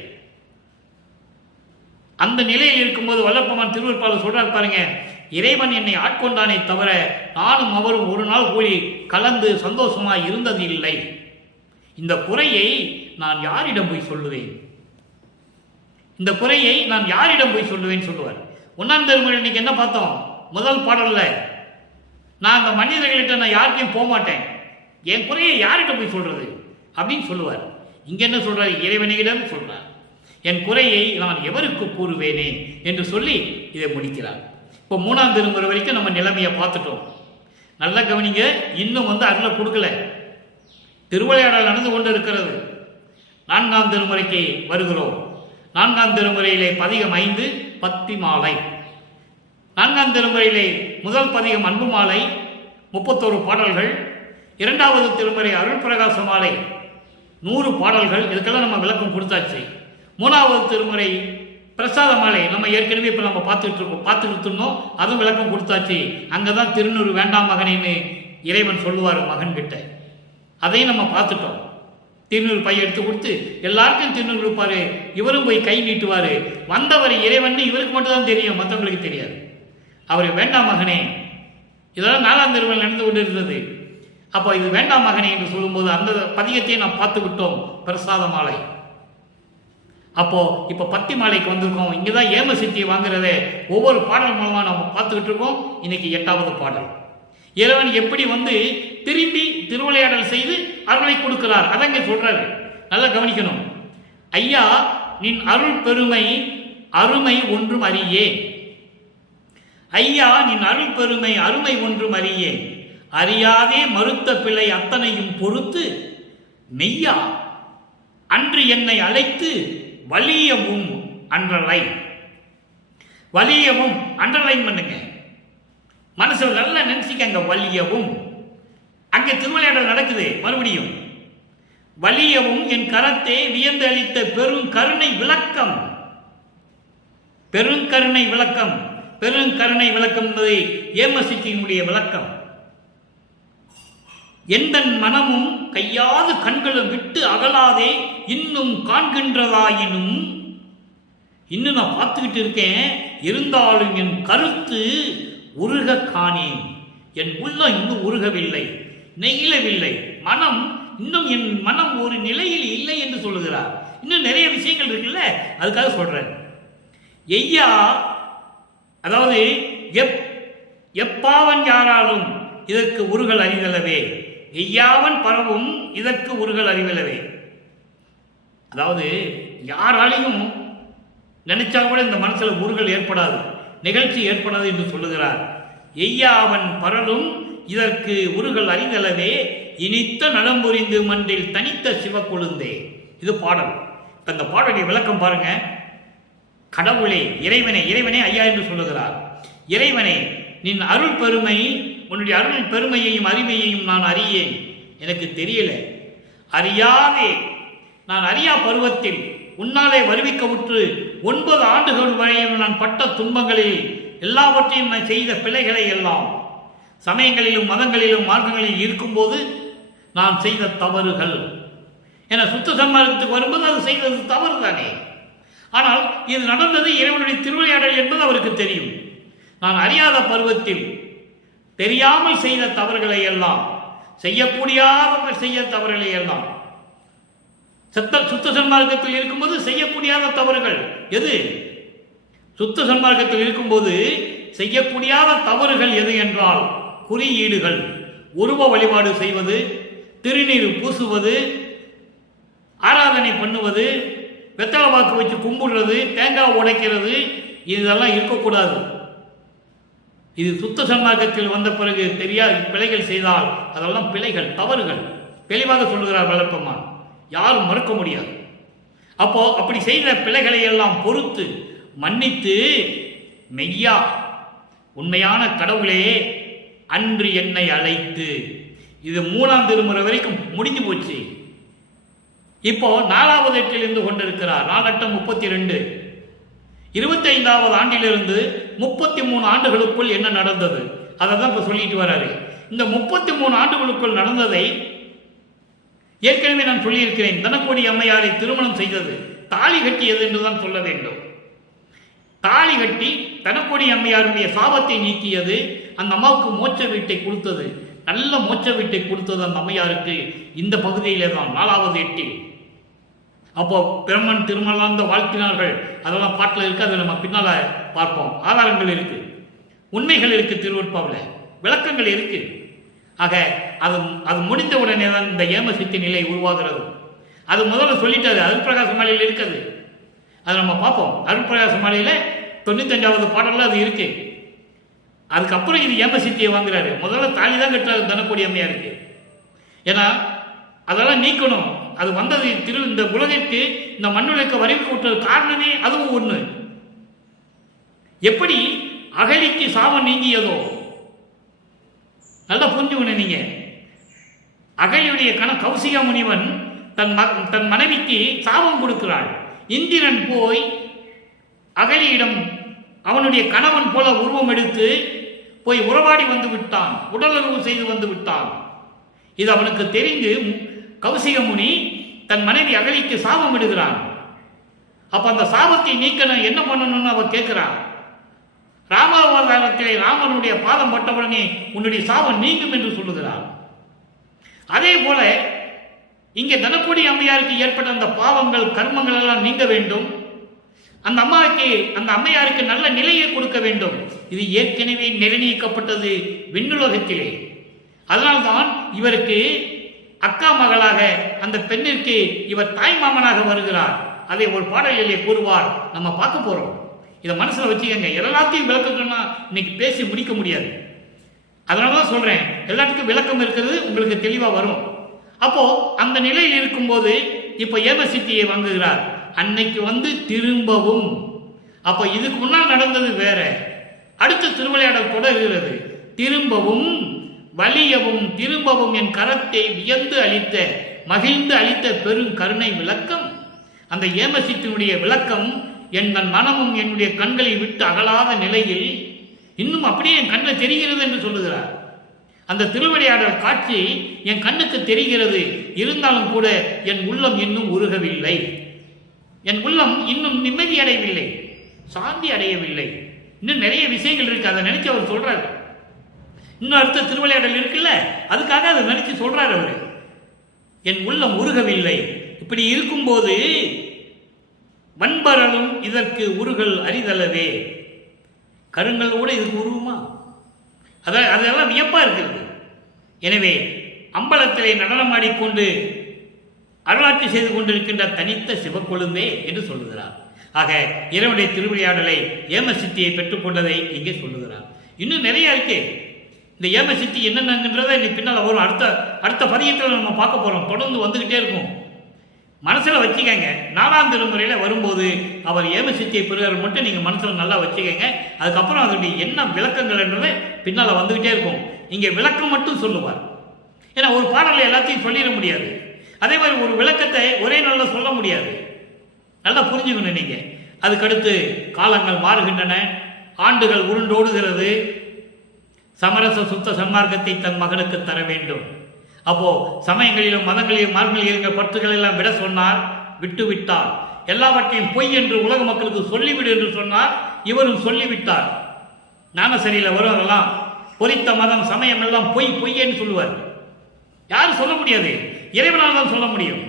அந்த நிலையில் இருக்கும்போது வல்லப்பமான் திருவருட்பாவில் சொல்றாரு பாருங்க, இறைவன் என்னை ஆட்கொண்டானே தவிர நானும் அவரும் ஒரு நாள் கூடி கலந்து சந்தோஷமாய் இருந்தது இல்லை. இந்த குறையை நான் யாரிடம் போய் சொல்லுவேன், இந்த குறையை நான் யாரிடம் போய் சொல்லுவேன் சொல்லுவார். 1ஆம் திருமுறை இன்னைக்கு என்ன பார்த்தோம்? முதல் பாடல்ல, நான் அந்த மனிதர்கள்ட்ட நான் யாருக்கையும் போக மாட்டேன், என் குறையை யார்கிட்ட போய் சொல்றது அப்படின்னு சொல்லுவார். இங்க என்ன சொல்றாரு? இறைவனிடம் சொல்றார், என் குறையை நான் எவருக்கு கூறுவேனே என்று சொல்லி இதை முடிக்கிறார். இப்போ 3ஆம் திருமுறை வரைக்கும் நம்ம நிலைமையை பார்த்துட்டோம். நல்லா கவனிங்க, இன்னும் வந்து அருளை கொடுக்கல, திருவிளையாடல் நடந்து கொண்டு இருக்கிறது. 4ஆம் திருமுறைக்கு வருகிறோம். 4ஆம் திருமுறையிலே பதிகம் 5 பத்தி மாலை. 4ஆம் திருமுறையிலே முதல் பதிகம் அன்பு மாலை 31 பாடல்கள். 2வது திருமுறை அருள் பிரகாச மாலை 100 பாடல்கள். இதுக்கெல்லாம் நம்ம விளக்கம் கொடுத்தாச்சு. 3வது திருமுறை பிரசாத மாலை நம்ம ஏற்கனவே இப்போ நம்ம பார்த்துக்கிட்டு இருந்தோம், அதுவும் விளக்கம் கொடுத்தாச்சு. அங்கதான் திருநூறு வேண்டாம் மகனேன்னு இறைவன் சொல்லுவார் மகன்கிட்ட, அதையும் நம்ம பார்த்துட்டோம். திருநூறு பைய எடுத்து கொடுத்து எல்லாருக்கும் திருநூறு கொடுப்பாரு, இவரும் போய் கை நீட்டுவாரு. வந்தவர் இறைவன் இவருக்கு மட்டும் தான் தெரியும், மற்றவங்களுக்கு தெரியாது. அவர் வேண்டாம் மகனே, இதெல்லாம் 4ஆம் திருமுறை நடந்து கொண்டு இருந்தது. அப்போ இது வேண்டாம் மகனே என்று சொல்லும்போது அந்த பதிகத்தை நாம் பார்த்து விட்டோம், பிரசாத மாலை. அப்போ இப்ப பத்தி மாலைக்கு வந்திருக்கோம். இங்கதான் ஏம சித்தியை வாங்குறதே ஒவ்வொரு பாடல் மூலமா நம்ம பார்த்துக்கிட்டு இருக்கோம். இன்னைக்கு 8வது பாடல். இறைவன் எப்படி வந்து திரும்பி திருவிளையாடல் செய்து அருளை கொடுக்கிறார், அதை இங்க சொல்றாரு. நல்லா கவனிக்கணும். ஐயா, நின் அருள் பெருமை அருமை ஒன்றும் அறியேன். ஐயா, நின் அருள் பெருமை அருமை ஒன்றும் அறியேன். அறியாதே மறுத்த பிழை அத்தனையும் பொறுத்து மெய்யா அன்று என்னை அழைத்து வலியவும் அன்றலை. வலியவும் அண்டர்லைன் பண்ணுங்க, மனசுல நல்லா நினைச்சிக்கங்க. வலியவும், அங்க திருவிளையாடல் நடக்குது. மறுபடியும் வலியவும் என் கரத்தை வியந்து அளித்த பெருங்கருணை விளக்கம். பெருங்கருணை விளக்கம், பெருங்கருணை விளக்கம் என்பது ஏமசித்தியினுடைய விளக்கம். எந்த மனமும் கையாது கண்களும் விட்டு அகலாதே இன்னும் காண்கின்றதாயினும், இன்னும் நான் பார்த்துக்கிட்டு இருக்கேன், இருந்தாலும் என் கருத்து உருக காணேன். என் உள்ளம் இன்னும் உருகவில்லை, நெகிழவில்லை. மனம் இன்னும், என் மனம் ஒரு நிலையில் இல்லை என்று சொல்லுகிறார். இன்னும் நிறைய விஷயங்கள் இருக்குல்ல, அதுக்காக சொல்றேன். ஐயா, அதாவது எப்பாவன் யாராலும் இதற்கு உருகல் அறிதலவே. எய்யாவன் பரவும் இதற்கு உருகல் அறிவிலவே. அதாவது யாராலையும் நினைச்சா கூட இந்த மனசுல உருகல் ஏற்படாது, நிகழ்ச்சி ஏற்படாது என்று சொல்லுகிறார். எய்யாவன் பரலும் இதற்கு உருகல் அறிந்தளவே இனித்த நலம்புரிந்து மன்றில் தனித்த சிவக்கொழுந்தே. இது பாடல். இந்த பாடலுடைய விளக்கம் பாருங்க. கடவுளே, இறைவனே, இறைவனே ஐயா என்று சொல்லுகிறார். இறைவனே, நின் அருள் பெருமை, உன்னுடைய அருள் பெருமையையும் அறிவையையும் நான் அறியேன், எனக்கு தெரியல. அறியாதே நான் அறியா பருவத்தில் உன்னாலே வருவிக்கவுற்று 9 ஆண்டுகள் வரையும் நான் பட்ட துன்பங்களில் எல்லாவற்றையும் நான் செய்த பிழைகளை எல்லாம், சமயங்களிலும் மதங்களிலும் மார்க்கங்களில் இருக்கும்போது நான் செய்த தவறுகள் என சுத்த சன்மார்க்கத்துக்கு வரும்போது அது செய்தது தவறு தானே. ஆனால் இது நடந்தது இறைவனுடைய திருவிளையாடல் என்பது அவருக்கு தெரியும். நான் அறியாத பருவத்தில் தெரியாமல் செய்த தவறுகளை எல்லாம், செய்யக்கூடியாத செய்ய தவறுகளை எல்லாம், சுத்த சன்மார்க்கத்தில் இருக்கும்போது செய்யக்கூடியாத தவறுகள் எது? சுத்த சன்மார்க்கத்தில் இருக்கும்போது செய்யக்கூடியாத தவறுகள் எது என்றால் குறியீடுகள், உருவ வழிபாடு செய்வது, திருநீர் பூசுவது, ஆராதனை பண்ணுவது, வெத்தலை வாக்கு வச்சு கும்பிடுறது, தேங்காய் உடைக்கிறது, இதெல்லாம் இருக்கக்கூடாது. இது சுத்த சன்மார்க்கத்தில் வந்த பிறகு தெரியாது பிழைகள் செய்தால் அதெல்லாம் பிழைகள், தவறுகள். தெளிவாக சொல்லுகிறார் வளர்ப்பமான், யாரும் மறுக்க முடியாது. அப்போ அப்படி செய்த பிழைகளை எல்லாம் பொறுத்து மன்னித்து, மெய்யா உண்மையான கடவுளே அன்று என்னை அழைத்து, இது 3ஆம் திருமுறை வரைக்கும் முடிஞ்சு போச்சு. இப்போ 4வது எட்டிலிருந்து கொண்டிருக்கிறார். 4 32, 25வது ஆண்டிலிருந்து 33 ஆண்டுகளுக்குள் என்ன நடந்தது அதை தான் இப்போ சொல்லிட்டு வராரு. இந்த 33 ஆண்டுகளுக்குள் நடந்ததை ஏற்கனவே நான் சொல்லியிருக்கிறேன். தனக்கோடி அம்மையாரை திருமணம் செய்தது, தாலி கட்டியது என்றுதான் சொல்ல வேண்டும். தாலி கட்டி தனக்கோடி அம்மையாருடைய சாபத்தை நீக்கியது, அந்த அம்மாவுக்கு மோட்ச வீட்டை கொடுத்தது, நல்ல மோட்ச வீட்டை கொடுத்தது அந்த அம்மையாருக்கு இந்த பகுதியிலே தான் 4வது எட்டில். அப்போ பிரம்மன் திருமலாந்த வாழ்த்தினார்கள், அதெல்லாம் பாட்டில் இருக்கு, அதை நம்ம பின்னால பார்ப்போம். ஆதாரங்கள் இருக்கு, உண்மைகள் இருக்கு, திருவருட்பாவில் விளக்கங்கள் இருக்கு. ஆக அது முடிந்த உடனே தான் இந்த ஏமசித்தி நிலை உருவாகிறது. அது முதல்ல சொல்லிட்டாரு, அருட்பிரகாச மாலையில் இருக்குது, அதை நம்ம பார்ப்போம். அருட்பிரகாச மாலையில் 95வது பாடலில் அது இருக்கு. அதுக்கப்புறம் இது ஏமசித்தியை வாங்குறாரு. முதல்ல தாலி தான் கட்டுறாரு தனக்கோடி அம்மையாருக்கு. ஏன்னா அதெல்லாம் நீக்கணும். அது வந்தது இந்த உலகிற்கு, இந்த மண்ணுலக வரைவுக்கு விட்டது காரணமே அதுவும் ஒண்ணு. எப்படி அகலிக்கு சாபம் நீங்கியதோ, நல்லா புரிஞ்சுக்கணும் நீங்க. அகலியுடைய கௌசிக முனிவன் தன் மனைவிக்கு சாபம் கொடுக்கிறாள். இந்திரன் போய் அகலியிடம் அவனுடைய கணவன் போல உருவம் எடுத்து போய் உறவாடி வந்து விட்டான், உடலுறவு செய்து வந்து விட்டான். இது அவனுக்கு தெரிந்து கௌசிக முனி தன் மனைவி அகலிக்கு சாபம் இடுகிறான். அப்ப அந்த சாபத்தை நீக்கணும், என்ன பண்ணணும்னு அவன் கேட்கிறான். ராமாவதாரத்திலே ராமனுடைய பாதம் பட்டவுடனே உன்னுடைய சாபம் நீங்கும் என்று சொல்லுகிறான். அதே போல இங்கே தனக்கோடி அம்மையாருக்கு ஏற்பட்ட அந்த பாவங்கள் கர்மங்கள் எல்லாம் நீங்க வேண்டும். அந்த அம்மையாருக்கு நல்ல நிலையை கொடுக்க வேண்டும். இது ஏற்கனவே நிர்ணயிக்கப்பட்டது விண்ணுலகத்திலே. அதனால்தான் இவருக்கு அக்கா மகளாக, அந்த பெண்ணிற்கு இவர் தாய் மாமனாக வருகிறார். அதை ஒரு பாடலிலே கூறுவார், நம்ம பார்க்க போறோம். இதை மனசுல வச்சுக்கங்க. எல்லாத்தையும் விளக்கம் சொன்னா இன்னைக்கு பேசி முடிக்க முடியாது. அதனாலதான் சொல்றேன், எல்லாத்துக்கும் விளக்கம் இருக்கிறது உங்களுக்கு தெளிவா வரும். அப்போ அந்த நிலையில் இருக்கும்போது இப்ப ஏமசித்தியை வாங்குகிறார். அன்னைக்கு வந்து திரும்பவும், அப்ப இதுக்கு முன்னால் நடந்தது வேற, அடுத்த திருவிளையாடல் தொடர்கிறது. திரும்பவும் வலியவும் திரும்பவும் என் கரத்தை வியந்து அளித்த, மகிழ்ந்து அளித்த பெரும் கருணை விளக்கம். அந்த ஏமசித்தினுடைய விளக்கம் தன் மனமும் என்னுடைய கண்களை விட்டு அகலாத நிலையில் இன்னும் அப்படியே என் கண்ணில் தெரிகிறது என்று சொல்லுகிறார். அந்த திருவிளையாடல் காட்சி என் கண்ணுக்கு தெரிகிறது, இருந்தாலும் கூட என் உள்ளம் இன்னும் உருகவில்லை, என் உள்ளம் இன்னும் நிம்மதி அடையவில்லை, சாந்தி அடையவில்லை. இன்னும் நிறைய விஷயங்கள் இருக்கு, அதை நினைச்சு அவர் சொல்றாரு. இன்னும் அடுத்த திருவிளையாடல் இருக்குல்ல, அதுக்காக அதை நினைச்சு சொல்றாரு அவரு. என் உள்ளம் உருகவில்லை. இப்படி இருக்கும்போது வன்பரலும் இதற்கு உருகல் அரிதளவே. கருங்கல் கூட இதுக்கு உருகுமா? அதெல்லாம் வியப்பா இருக்கிறது. எனவே அம்பலத்திலே நடனமாடிக்கொண்டு அருளாட்சி செய்து கொண்டிருக்கின்ற தனித்த சிவக்கொழுந்தே என்று சொல்லுகிறார். ஆக இறைவனுடைய திருவிளையாடலை ஏம சித்தியை பெற்றுக்கொண்டதை இங்கே சொல்லுகிறார். இன்னும் நிறைய இருக்கு. இந்த ஏம சித்தி என்னென்னன்றதை நீ பின்னால் வரும். அடுத்த பதியத்தில் நம்ம பார்க்க போறோம். தொடர்ந்து வந்துகிட்டே இருக்கும். மனசுல வச்சுக்கங்க. 4ஆம் திருமுறையில வரும்போது அவர் ஏம சித்தியை பெறுகிறார் மட்டும் நீங்க மனசுல நல்லா வச்சுக்கங்க. அதுக்கப்புறம் அதனுடைய என்ன விளக்கங்கள் என்றதை பின்னால வந்துகிட்டே இருக்கும். இங்க விளக்கம் மட்டும் சொல்லுவார். ஏன்னா ஒரு பாடலை எல்லாத்தையும் சொல்லிட முடியாது. அதே மாதிரி ஒரு விளக்கத்தை ஒரே நாளில் சொல்ல முடியாது. நல்லா புரிஞ்சுக்கணும் நீங்க. அதுக்கடுத்து காலங்கள் மாறுகின்றன, ஆண்டுகள் உருண்டோடுகிறது. சமரச சுத்த சன்மார்க்கத்தை தன் மகனுக்கு தர வேண்டும். அப்போ சமயங்களிலும் மதங்களிலும் மார்களிலும் பற்றுகள் எல்லாம் விட சொன்னார், விட்டு விட்டார். எல்லாவற்றையும் பொய் என்று உலக மக்களுக்கு சொல்லிவிடு என்று சொன்னார், இவரும் சொல்லிவிட்டார். ஞானசரியில் வருவதெல்லாம் பொறித்த மதம் சமயம் எல்லாம் பொய் பொய்யன்னு சொல்லுவார். யாரும் சொல்ல முடியாது, இறைவனால் தான் சொல்ல முடியும்.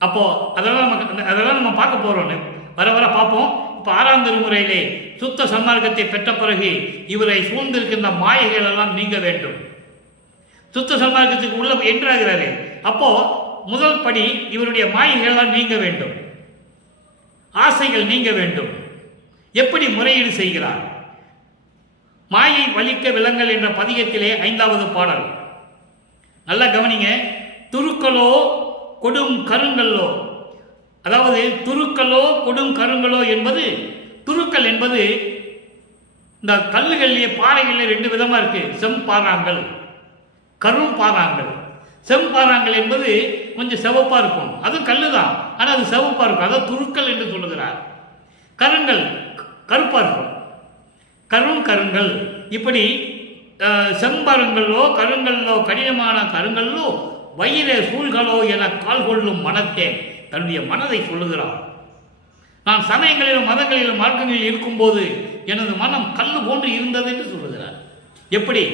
அப்போ அதெல்லாம் நம்ம பார்க்க போறோம், வர வர பார்ப்போம். இப்போ 6ஆம் திருமுறையிலே சுத்த சன்மார்க்கத்தை பெற்ற பிறகு இவரை சூழ்ந்திருக்கின்ற மாயைகள் எல்லாம் நீங்க வேண்டும். சுத்த சன்மார்க்கத்துக்கு உள்ள என்றாகிறாரு. அப்போ முதல் படி இவருடைய மாயைகள் எல்லாம் நீங்க வேண்டும், ஆசைகள் நீங்க வேண்டும். எப்படி முறையீடு செய்கிறார்? மாயை வலிக்க விலங்கல் என்ற பதிகத்திலே 5வது பாடல். நல்லா கவனிங்க. துருக்களோ கொடும் கருங்கல்லோ, அதாவது துருக்களோ கொடும் கருங்கலோ என்பது, துருக்கள் என்பது இந்த கல்லுகளிலே பாறைகளிலே 2 விதமா இருக்கு. செம்பாறாங்கல், கரும் பாறாங்கல். செம்பாறாங்கல் என்பது கொஞ்சம் சிவப்பா இருக்கும், அதுவும் கல்லு தான், ஆனால் அது சிவப்பா இருக்கும், அதாவது துருக்கள் என்று சொல்லுகிறார். கருங்கல் கருப்பா இருக்கும், கரும் கருங்கல். இப்படி செம்பருங்கல்லோ கருங்கல்லோ கடினமான கருங்கல்லோ வயிற சூழ்களோ என கால் கொள்ளும் மனத்தேன். தன்னுடைய மனதை சொல்லுகிறார். நான் சமயங்களிலும் மதங்களிலும் மார்க்கங்களில் இருக்கும்போது எனது மனம் கல்லு போன்று இருந்தது என்று சொல்லுகிறார். எப்படி?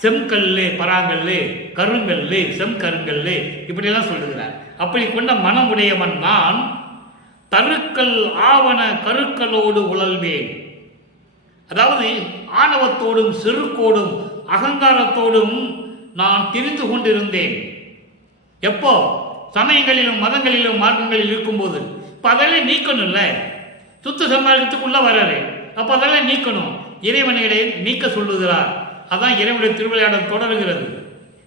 செம்கல்லு பராங்கல்லு, கருங்கல்லு, செம்கருங்கல்லு, இப்படியெல்லாம் சொல்லுகிறார். அப்படி கொண்ட மனம் உடையவன் நான் தருக்கல் ஆவண கருக்களோடு உழல்வேன். அதாவது ஆணவத்தோடும் செருக்கோடும் அகங்காரத்தோடும் நான் திரிந்து கொண்டிருந்தேன். எப்போ? சமயங்களிலும் மதங்களிலும் மார்க்கங்களில் இருக்கும்போது. இப்போ அதெல்லாம் நீக்கணும்ல, சுத்த சன்மார்க்கத்துக்குள்ள வராரு. அப்போ அதெல்லாம் நீக்கணும், இறைவனையிலே நீக்க சொல்லுகிறார். அதான் இறைவனுடைய திருவிளையாடல் தொடருகிறது.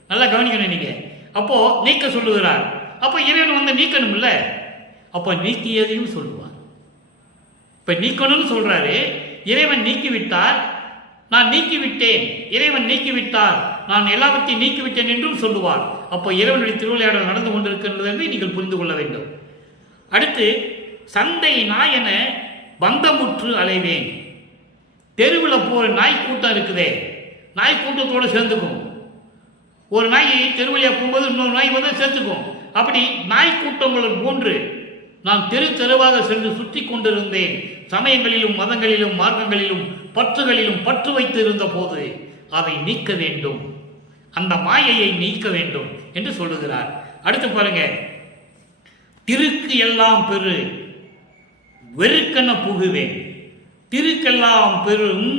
நல்லா கவனிக்கணும் நீங்க. அப்போ நீக்க சொல்லுகிறார். அப்போ இறைவன் வந்து நீக்கணும்ல, அப்போ நீக்கியதையும் சொல்லுவார். இப்ப நீக்கணும்னு சொல்றாரு. இறைவன் நீக்கிவிட்டார், நான் நீக்கிவிட்டேன், இறைவன் நீக்கிவிட்டார், நான் எல்லாவற்றையும் நீக்கிவிட்டேன் என்றும் சொல்லுவார். அப்போ இறைவனுடைய திருவிளையாடல் நடந்து கொண்டிருக்கின்றது என்று நீங்கள் புரிந்து கொள்ள வேண்டும். அடுத்து, சந்தை நாயன பந்தமுற்று அலைவேன். தெருவில் போற நாய் கூட்டம் இருக்குதே, நாய் கூட்டத்தோடு சேர்ந்துக்கும். ஒரு நாய் தெருவழியா போகும்போது இன்னொரு நாய் வந்து சேர்த்துக்கும். அப்படி நாய் கூட்டங்கள் போன்று நான் தெரு தெருவாக சென்று சுற்றி கொண்டிருந்தேன். சமயங்களிலும் மதங்களிலும் மார்க்கங்களிலும் பற்றுகளிலும் பற்று வைத்து இருந்த போது அதை நீக்க வேண்டும், அந்த மாயையை நீக்க வேண்டும் என்று சொல்லுகிறார். அடுத்து பாருங்க, திருக்கு எல்லாம் பெரு வெறுக்கென புகுவேன். திருக்கெல்லாம் பெரும்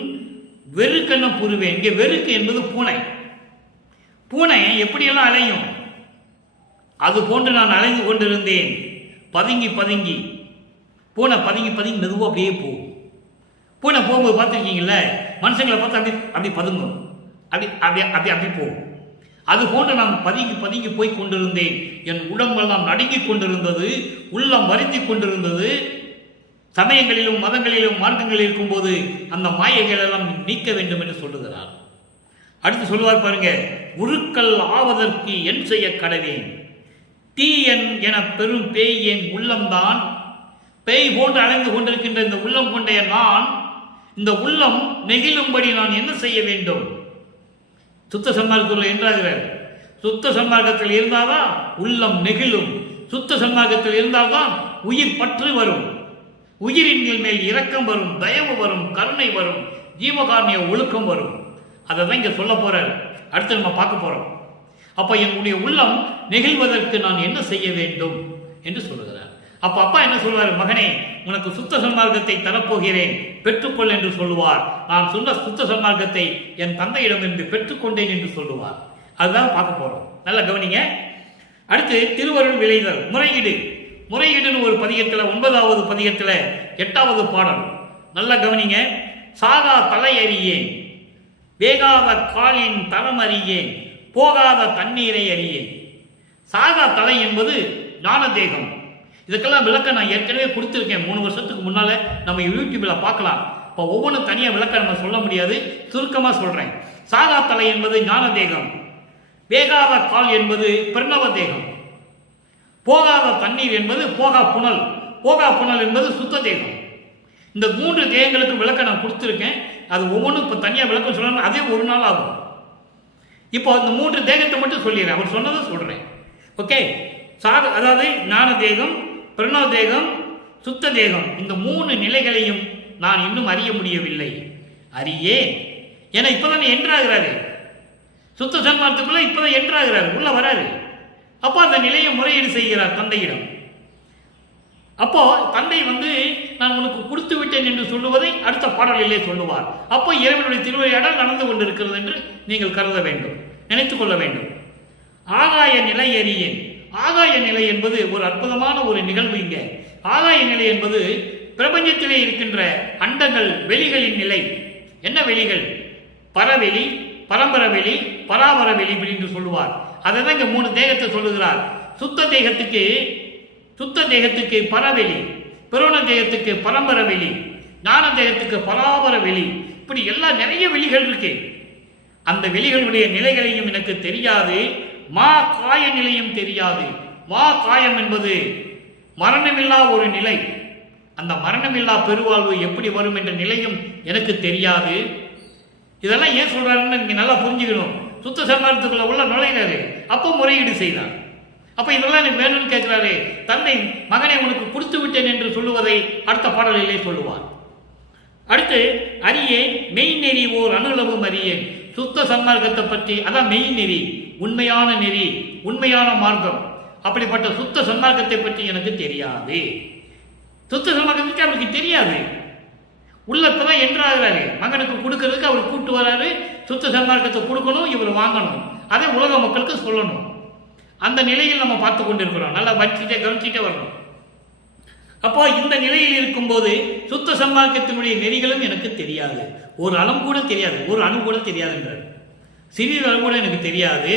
வெறுக்கென புகுவேன். இங்கே வெறுக்கு என்பது பூனை. பூனை எப்படியெல்லாம் அலையும், அது போன்று நான் அலைந்து கொண்டிருந்தேன். பதுங்கி பதுங்கி பூனை பதுங்கி பதுங்கி மெதுவாக அப்படியே போகும். பூனை போகும்போது பார்த்துருக்கீங்கள, மனுஷங்களை பார்த்து அப்படி அப்படி பதுங்கும், அப்படி அப்படி அப்படி அப்படி போகும். அது போன்று நான் பதுங்கி பதுங்கி போய் கொண்டிருந்தேன். என் உடம்பெல்லாம் நடுங்கிக் கொண்டிருந்தது, உள்ளம் வருந்தி கொண்டிருந்தது. சமயங்களிலும் மதங்களிலும் மார்க்கங்களில் இருக்கும்போது அந்த மாயைகள் எல்லாம் நீக்க வேண்டும் என்று சொல்லுகிறார். அடுத்து சொல்லுவார் பாருங்க, உருக்கள் ஆவதற்கு என் செய்ய கடவேன். தீயன் என பெரும் பேய் என் உள்ளம்தான். பேய் போன்று அலைந்து கொண்டிருக்கின்ற இந்த உள்ளம் கொண்டைய நான், இந்த உள்ளம் நெகிழும்படி நான் என்ன செய்ய வேண்டும்? சுத்த சன்மார்க்கத்தில் என்றாகிறார். சுத்த சன்மார்க்கத்தில் இருந்தால்தான் உள்ளம் நெகிழும். சுத்த சன்மார்க்கத்தில் இருந்தால்தான் உயிர் பற்று வரும், உயிரின் மேல் இரக்கம் வரும், தயவு வரும், கருணை வரும், ஜீவகாரணிய ஒழுக்கம் வரும். அதை தான் இங்க சொல்ல போறார். அடுத்து நம்ம பார்க்க போறோம். அப்ப என்னுடைய உள்ளம் நெகிழ்வதற்கு நான் என்ன செய்ய வேண்டும் என்று சொல்லுகிறார். அப்ப அப்பா என்ன சொல்வார்? மகனே, உனக்கு சுத்த சன்மார்க்கத்தை தரப்போகிறேன், பெற்றுக்கொள் என்று சொல்லுவார். நான் சொன்ன சுத்த சன்மார்க்கத்தை என் தந்தையிடம் இருந்து பெற்றுக்கொண்டேன் என்று சொல்லுவார். அதுதான் பார்க்க போறோம். நல்லா கவனிங்க. அடுத்து திருவருள் விளைதல். முறையீடுன்னு ஒரு பதிகத்தில் 9வது பதிகத்தில் 8வது பாடல். நல்லா கவனிங்க. சாகா தலை அறியேன், வேகாத காலின் தரம் அறியேன், போகாத தண்ணீரை அறியேன். சாகா தலை என்பது ஞான தேகம். இதுக்கெல்லாம் விளக்கம் நான் ஏற்கனவே கொடுத்துருக்கேன். 3 வருஷத்துக்கு முன்னால நம்ம யூடியூப்ல பார்க்கலாம். இப்போ ஒவ்வொன்றும் தனியாக விளக்கம் நம்ம சொல்ல முடியாது, சுருக்கமாக சொல்றேன். சாகா தலை என்பது ஞான தேகம், வேகாத கால் என்பது பிரணவ தேகம், போகாத தண்ணீர் என்பது போகா புனல் என்பது சுத்த தேகம். இந்த 3 தேகங்களுக்கு விளக்கம் நான் கொடுத்துருக்கேன். அது ஒவ்வொன்றும் இப்போ தனியாக விளக்கம் சொல்லணும், அதே ஒரு நாள் ஆகும். இப்போ இந்த 3 தேகத்தை மட்டும் சொல்லிடுறேன், அவர் சொன்னதை சொல்றேன். ஓகே. அதாவது ஞான தேகம், பிரணவ தேகம், சுத்த தேகம், இந்த 3 நிலைகளையும் நான் இன்னும் அறிய முடியவில்லை. அறியே ஏன்னா இப்பதான் என்றாகிறாரு, சுத்த சன்மார்க்கத்துக்குள்ள இப்பதான் என்றாகிறாரு, உள்ள வராரு. அப்போ அந்த நிலையை முறையீடு செய்கிறார் தந்தையிடம். அப்போ தந்தை நான் உனக்கு கொடுத்து விட்டேன் என்று சொல்லுவதை அடுத்த பாடலிலே சொல்லுவார். அப்போ இறைவனுடைய திருவிளையாடல் நடந்து கொண்டிருக்கிறது என்று நீங்கள் கருத வேண்டும், நினைத்துக் கொள்ள வேண்டும். ஆகாய நிலை அறியேன். ஆகாய நிலை என்பது ஒரு அற்புதமான ஒரு நிகழ்வு. இங்கே ஆகாய நிலை என்பது பிரபஞ்சத்திலே இருக்கின்ற அண்டங்கள், வெளிகளின் நிலை. என்ன வெளிகள்? பரவெளி, பரம்பரவெளி, பராபரவெளி என்று சொல்லுவார். அதை தான் இங்கே 3 தேகத்தை சொல்லுகிறார். சுத்த தேகத்துக்கு பரவெளி, பிரோண தேகத்துக்கு பரம்பரவெளி, ஞான தேகத்துக்கு பராபரவெளி, இப்படி எல்லாம் நிறைய வெளிகள் இருக்கு. அந்த வெளிகளுடைய நிலைகளையும் எனக்கு தெரியாது. மா காய நிலையும் தெரியாது. மா காயம் என்பது மரணமில்லா ஒரு நிலை. அந்த மரணமில்லா பெருவாழ்வு எப்படி வரும் என்ற நிலையும் எனக்கு தெரியாது. இதெல்லாம் ஏன் சொல்றாருன்னு நீங்க நல்லா புரிஞ்சுக்கணும். சுத்த சன்மார்க்கத்துக்குள்ள உள்ள நுழைகிறாரு, அப்போ முறையீடு செய்தார். அப்ப இதெல்லாம் எனக்கு வேணும்னு கேட்கிறாரு. தந்தை மகனை உனக்கு கொடுத்து விட்டேன் என்று சொல்லுவதை அடுத்த பாடலிலே சொல்லுவார். அடுத்து அறியேன் மெய்நெறி ஓர் அணுளவும் அறியேன். சுத்த சன்மார்க்கத்தை பற்றி, அதான் மெய் நெறி, உண்மையான நெறி, உண்மையான மார்க்கம். அப்படிப்பட்ட சுத்த சன்மார்க்கத்தை பற்றி எனக்கு தெரியாது. சுத்த சன்மார்க்கத்தை அவருக்கு தெரியாது. உள்ளப்பதான் என்றாகிறாரு, மகனுக்கு கொடுக்கறதுக்கு அவர் கூட்டு வராரு. சுத்த சன்மார்க்கத்தை கொடுக்கணும், இவர் வாங்கணும், அதை உலக மக்களுக்கு சொல்லணும். அந்த நிலையில் நம்ம பார்த்து கொண்டிருக்கிறோம். நல்லா கவனிச்சுட்டே வரணும். அப்போ இந்த நிலையில் இருக்கும்போது சுத்த சன்மார்க்கத்தினுடைய நெறிகளும் எனக்கு தெரியாது. ஒரு அளவு கூட தெரியாது, ஒரு அணு கூட தெரியாது என்றார். சிறிது அளவு கூட எனக்கு தெரியாது.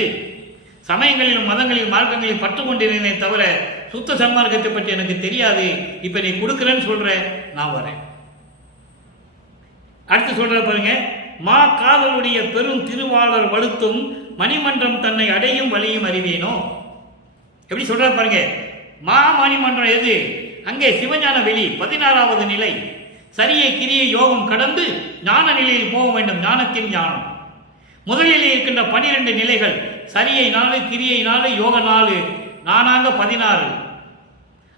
சமயங்களிலும் மதங்களிலும் மார்க்கங்களில் பற்று கொண்டிருந்தே தவிர சுத்த சன்மார்க்கத்தை பற்றி எனக்கு தெரியாது. இப்ப நீ கொடுக்குறேன்னு சொல்ற, நான் வரேன். அடுத்து சொல்ற பாருங்க. மா காதலுடைய பெரும் திருவாளர் வலுத்தும் மணிமன்றம் தன்னை அடையும் வழியும் அறிவேனோ. எப்படி சொல்ற பாருங்க. மா மணிமன்றம் எது? அங்கே சிவஞான வெளி 16வது நிலை. சரியை கிரிய யோகம் கடந்து ஞான நிலையில் போக வேண்டும். ஞானத்தின் ஞானம் முதலில் இருக்கின்ற 12 நிலைகள். சரியை 4, கிரியை 4, யோக 4, நானாங்க 16.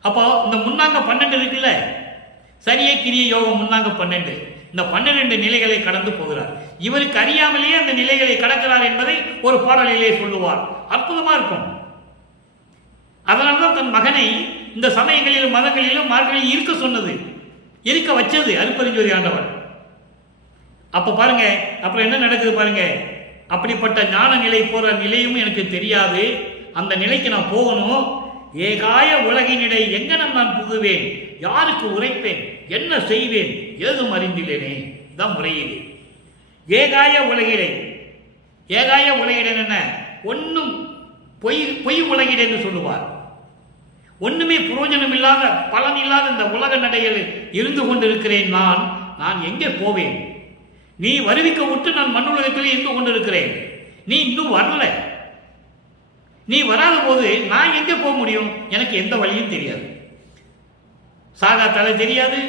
அப்போ இந்த முன்னாங்க 12 இருக்குல்ல, சரியை கிரிய யோகம் முன்னாங்க 12. இந்த 12 நிலைகளை கடந்து போகிறார். இவருக்கு அறியாமலேயே அந்த நிலைகளை கடக்கிறார் என்பதை ஒரு பாடலிலே சொல்லுவார். அற்புதமா இருக்கும். அதனால்தான் தன் மகனை இந்த சமயங்களிலும் மதங்களிலும் மார்க்கங்களிலும் இருக்க சொன்னது, இருக்க வச்சது அருட்பெருஞ்சோதி ஆண்டவர். அப்ப பாருங்க, அப்புறம் என்ன நடக்குது பாருங்க. அப்படிப்பட்ட ஞான நிலை போற நிலையும் எனக்கு தெரியாது. அந்த நிலைக்கு நான் போகணும். ஏகாய உலகினிடை எங்கனம் நான் புகுவேன், யாருக்கு உரைப்பேன், என்ன செய்வேன், ஏதும் அறிந்திலேனே. இதான் முறையீடு. ஏகாய உலகிடை. ஏகாய உலகிடை என்ன? ஒன்னும் பொய் உலகிடை என்று சொல்லுவார். ஒண்ணுமே பிரயோஜனம் இல்லாத, பலன் இல்லாத இந்த உலக நடையில் இருந்து கொண்டிருக்கிறேன். நான் எங்கே போவேன்? நீ வருவிக்க விட்டு நான் மண்ணுலகத்திலே இருந்து கொண்டிருக்கிறேன். நீ இன்னும் வரல. நீ வராத போது நான் எங்கே போக முடியும்? எனக்கு எந்த வழியும் தெரியாது. சாகா தலை தெரியாது,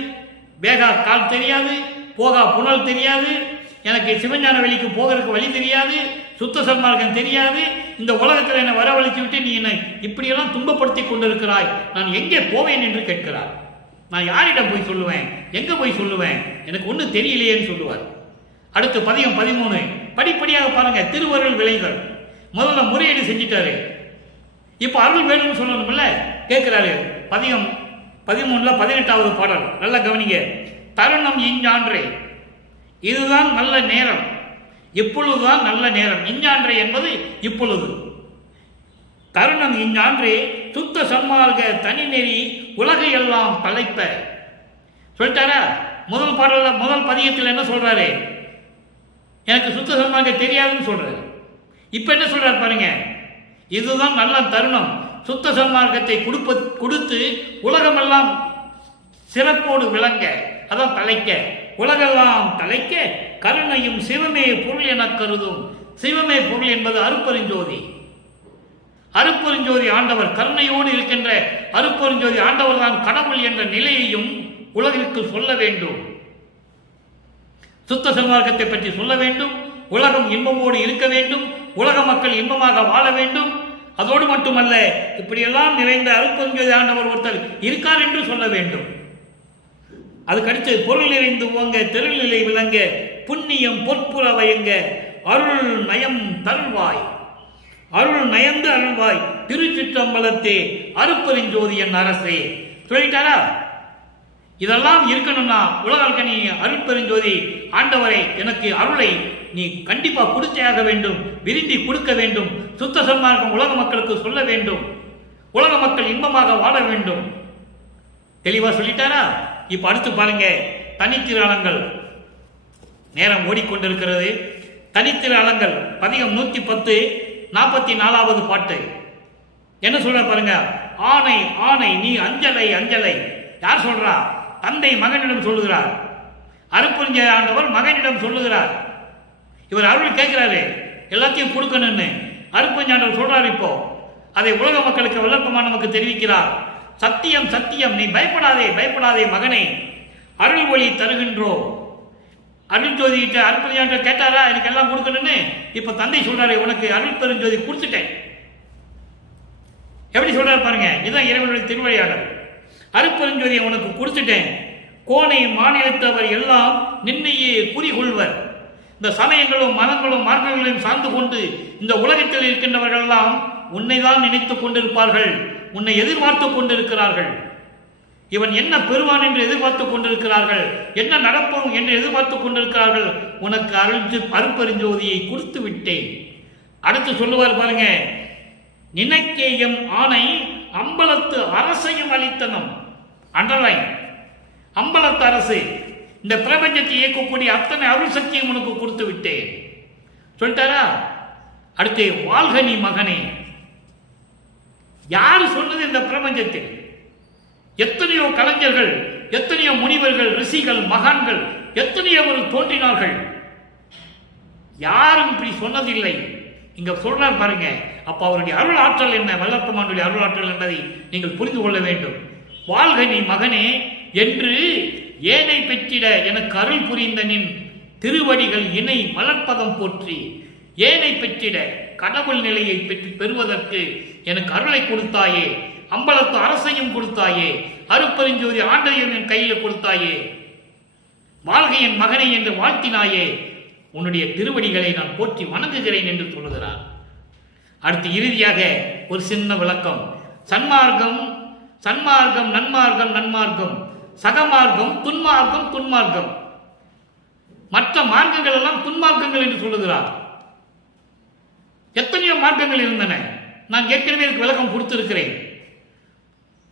வேகா கால் தெரியாது, போகா புனல் தெரியாது, எனக்கு சிவஞான வெளிக்கு போகிறதுக்கு வழி தெரியாது, சுத்த சன்மார்க்கம் தெரியாது. இந்த உலகத்தில் என்னை வரவழைத்து விட்டு நீ என்னை இப்படியெல்லாம் துன்பப்படுத்தி கொண்டிருக்கிறாய், நான் எங்கே போவேன் என்று கேட்கிறார். நான் யாரிடம் போய் சொல்லுவேன், எங்கே போய் சொல்லுவேன், எனக்கு ஒன்றும் தெரியலையேன்னு சொல்லுவார். அடுத்து பதிகம் 13. படிப்படியாக பாருங்க. திருவருள் விளைதல். முதல்ல முறையீடு செஞ்சிட்டாரு. இப்போ அருள் வேணும்னு சொல்லணும்ல, கேட்கிறாரு. பதிகம் 13ல் 18வது பாடல். நல்லா கவனிங்க. தருணம் இஞ்சான்றே, இதுதான் நல்ல நேரம், இப்பொழுதுதான் நல்ல நேரம். இஞ்ஞான்றே என்பது இப்பொழுது. தருணம் இஞ்ஞான்றே சுத்த சன்மார்க்க தனிநெறி உலகையெல்லாம் தலைப்ப. சொல்லிட்டாரா? முதல் பாடல முதல் பதியத்தில் என்ன சொல்றாரு? எனக்கு சுத்த சன்மார்க்கம் தெரியாதுன்னு சொல்றாரு. இப்ப என்ன சொல்றாரு பாருங்க, இதுதான் நல்ல தருணம். சுத்த சன்மார்க்கத்தை கொடுத்து உலகமெல்லாம் சிறப்போடு விளங்க, அதான் தலைக்க, உலகெல்லாம் தலைக்க கருணையும் சிவமே பொருள் என கருதும். சிவமே பொருள் என்பது அருட்பெருஞ்சோதி. அருட்பெருஞ்சோதி ஆண்டவர், கருணையோடு இருக்கின்ற அருட்பெருஞ்சோதி ஆண்டவர் தான் கடவுள் என்ற நிலையையும் உலகிற்கு சொல்ல வேண்டும். சுத்த சன்மார்க்கத்தை பற்றி சொல்ல வேண்டும். உலகம் இன்பமோடு இருக்க வேண்டும். உலக மக்கள் இன்பமாக வாழ வேண்டும். அதோடு மட்டுமல்ல, இப்படியெல்லாம் நிறைந்த அருட்பெருஞ்சோதி ஆண்டவர் ஒருத்தர் இருக்கார் என்று சொல்ல வேண்டும். அதுக்கடுத்து பொருள் நிறைந்து ஓங்க, தெருநிலை விளங்க, புண்ணியம் பொற்புற வயங்க, அருள் நயம் தருள்வாய், அருள் நயந்து அருள்வாய், திருச்சிற்றம்பலத்தே அருட்பெருஞ்சோதி என் அரசே. சொல்லிட்டாரா? இதெல்லாம் இருக்கணும்னா உலக நீ அருட்பெருஞ்சோதி ஆண்டவரை எனக்கு அருளை நீ கண்டிப்பா கொடுத்தே ஆக வேண்டும், விரும்பி கொடுக்க வேண்டும். சுத்த சன்மார்க்கம் உலக மக்களுக்கு சொல்ல வேண்டும். உலக மக்கள் இன்பமாக வாழ வேண்டும். தெளிவா சொல்லிட்டாரா? இப்ப அடுத்து பாருங்க, தனித்திருளங்கள். நேரம் ஓடிக்கொண்டிருக்கிறது. தனித்திருளங்கள் பதிகம் 110 44வது பாட்டு என்ன சொல்ற பாருங்க. ஆணை ஆணை நீ அஞ்சலை அஞ்சலை. யார் சொல்றா? தந்தை மகனிடம் சொல்லுகிறார். அருட்பெருஞ்சோதி ஆண்டவர் மகனிடம் சொல்லுகிறார். இவர் அருள் கேட்கிறாரு, எல்லாத்தையும் கொடுக்கணும்னு. அருட்பெருஞ்சோதி ஆண்டவர் சொல்றாரு. இப்போ அதை உலக மக்களுக்கு விளக்கமா நமக்கு தெரிவிக்கிறார். சத்தியம் சத்தியம், நீ பயப்படாதே பயப்படாதே மகனே, அருள் ஒளி தருகின்றோ. அருள்ஜோதி கிட்ட அருட்பெருஞ்சோதி கேட்டாரா எனக்கு எல்லாம் கொடுக்கணும்னு? இப்ப தந்தை சொல்றாரு, உனக்கு அருட்பெருஞ்சோதி கொடுத்துட்டேன். எப்படி சொல்றாரு பாருங்க. இதுதான் இறைவனுடைய திருவிளையாடல். அருட்பெருஞ்சோதியை உனக்கு கொடுத்துட்டேன். கோனை மாநிலத்தவர் எல்லாம் நின்னையே குறிகொள்வர். இந்த சமயங்களும் மதங்களும் மார்க்கங்களையும் சார்ந்து கொண்டு இந்த உலகத்தில் இருக்கின்றவர்கள் எல்லாம் உன்னைதான் நினைத்துக் கொண்டிருப்பார்கள், உன்னை எதிர்பார்த்து கொண்டிருக்கிறார்கள். இவன் என்ன பெறுவான் என்று எதிர்பார்த்து கொண்டிருக்கிறார்கள், என்ன நடப்போம் என்று எதிர்பார்த்து கொண்டிருக்கிறார்கள். உனக்கு அருட்பெருஞ்சோதியை கொடுத்து விட்டேன். அடுத்து சொல்லுவார் பாருங்க, நினைக்கேயம் ஆணை அம்பலத்து அரசையும் அளித்தனம். அண்டர்லைன், அம்பலத்து அரசு, இந்த பிரபஞ்சத்தை இயக்கக்கூடிய அத்தனை அருள் சக்தியும் உனக்கு கொடுத்து விட்டேன் சொல்லிட்டாரா? அடுத்து வாழ்க நீ மகனே. யாரு சொன்னது? இந்த பிரபஞ்சத்தில் எத்தனையோ கலைஞர்கள், எத்தனையோ முனிவர்கள், ரிஷிகள், மகான்கள் எத்தனையோ தோன்றினார்கள். யாரும் இப்படி சொன்னதில்லை. இங்க சொல்றார் பாருங்க. அப்ப அவருடைய அருள் ஆற்றல் என்ன, வல்லப்பெருமானுடைய அருள் ஆற்றல் என்பதை நீங்கள் புரிந்து கொள்ள வேண்டும். வாழ்க நீ மகனே என்று ஏனை பெற்றிட எனக்கு அருள் புரிந்த நின் திருவடிகள் இணை மலர்ப்பதம் போற்றி. ஏனை பெற்றிட கடவுள் நிலையை பெறுவதற்கு எனக்கு அருளை கொடுத்தாயே, அம்பலத்து அரசையும் கொடுத்தாயே, அருட்பெருஞ்சோதி ஆண்டையும் என் கையில் கொடுத்தாயே, வாழ்க என் மகனை என்று வாழ்த்தினாயே, உன்னுடைய திருவடிகளை நான் போற்றி வணங்குகிறேன் என்று சொல்லுகிறார். அடுத்து இறுதியாக ஒரு சின்ன விளக்கம். சன்மார்க்கம் சன்மார்க்கம், நன்மார்க்கம் நன்மார்க்கம், சகமார்க்கம் துன்மார்க்கம் துன்மார்க்கம். மற்ற மார்க்கங்கள் எல்லாம் துன்மார்க்கங்கள் என்று சொல்லுகிறார். எத்தனையோ மார்க்கங்கள் இருந்தன. நான் ஏற்கனவே இதுக்கு விளக்கம் கொடுத்திருக்கிறேன்.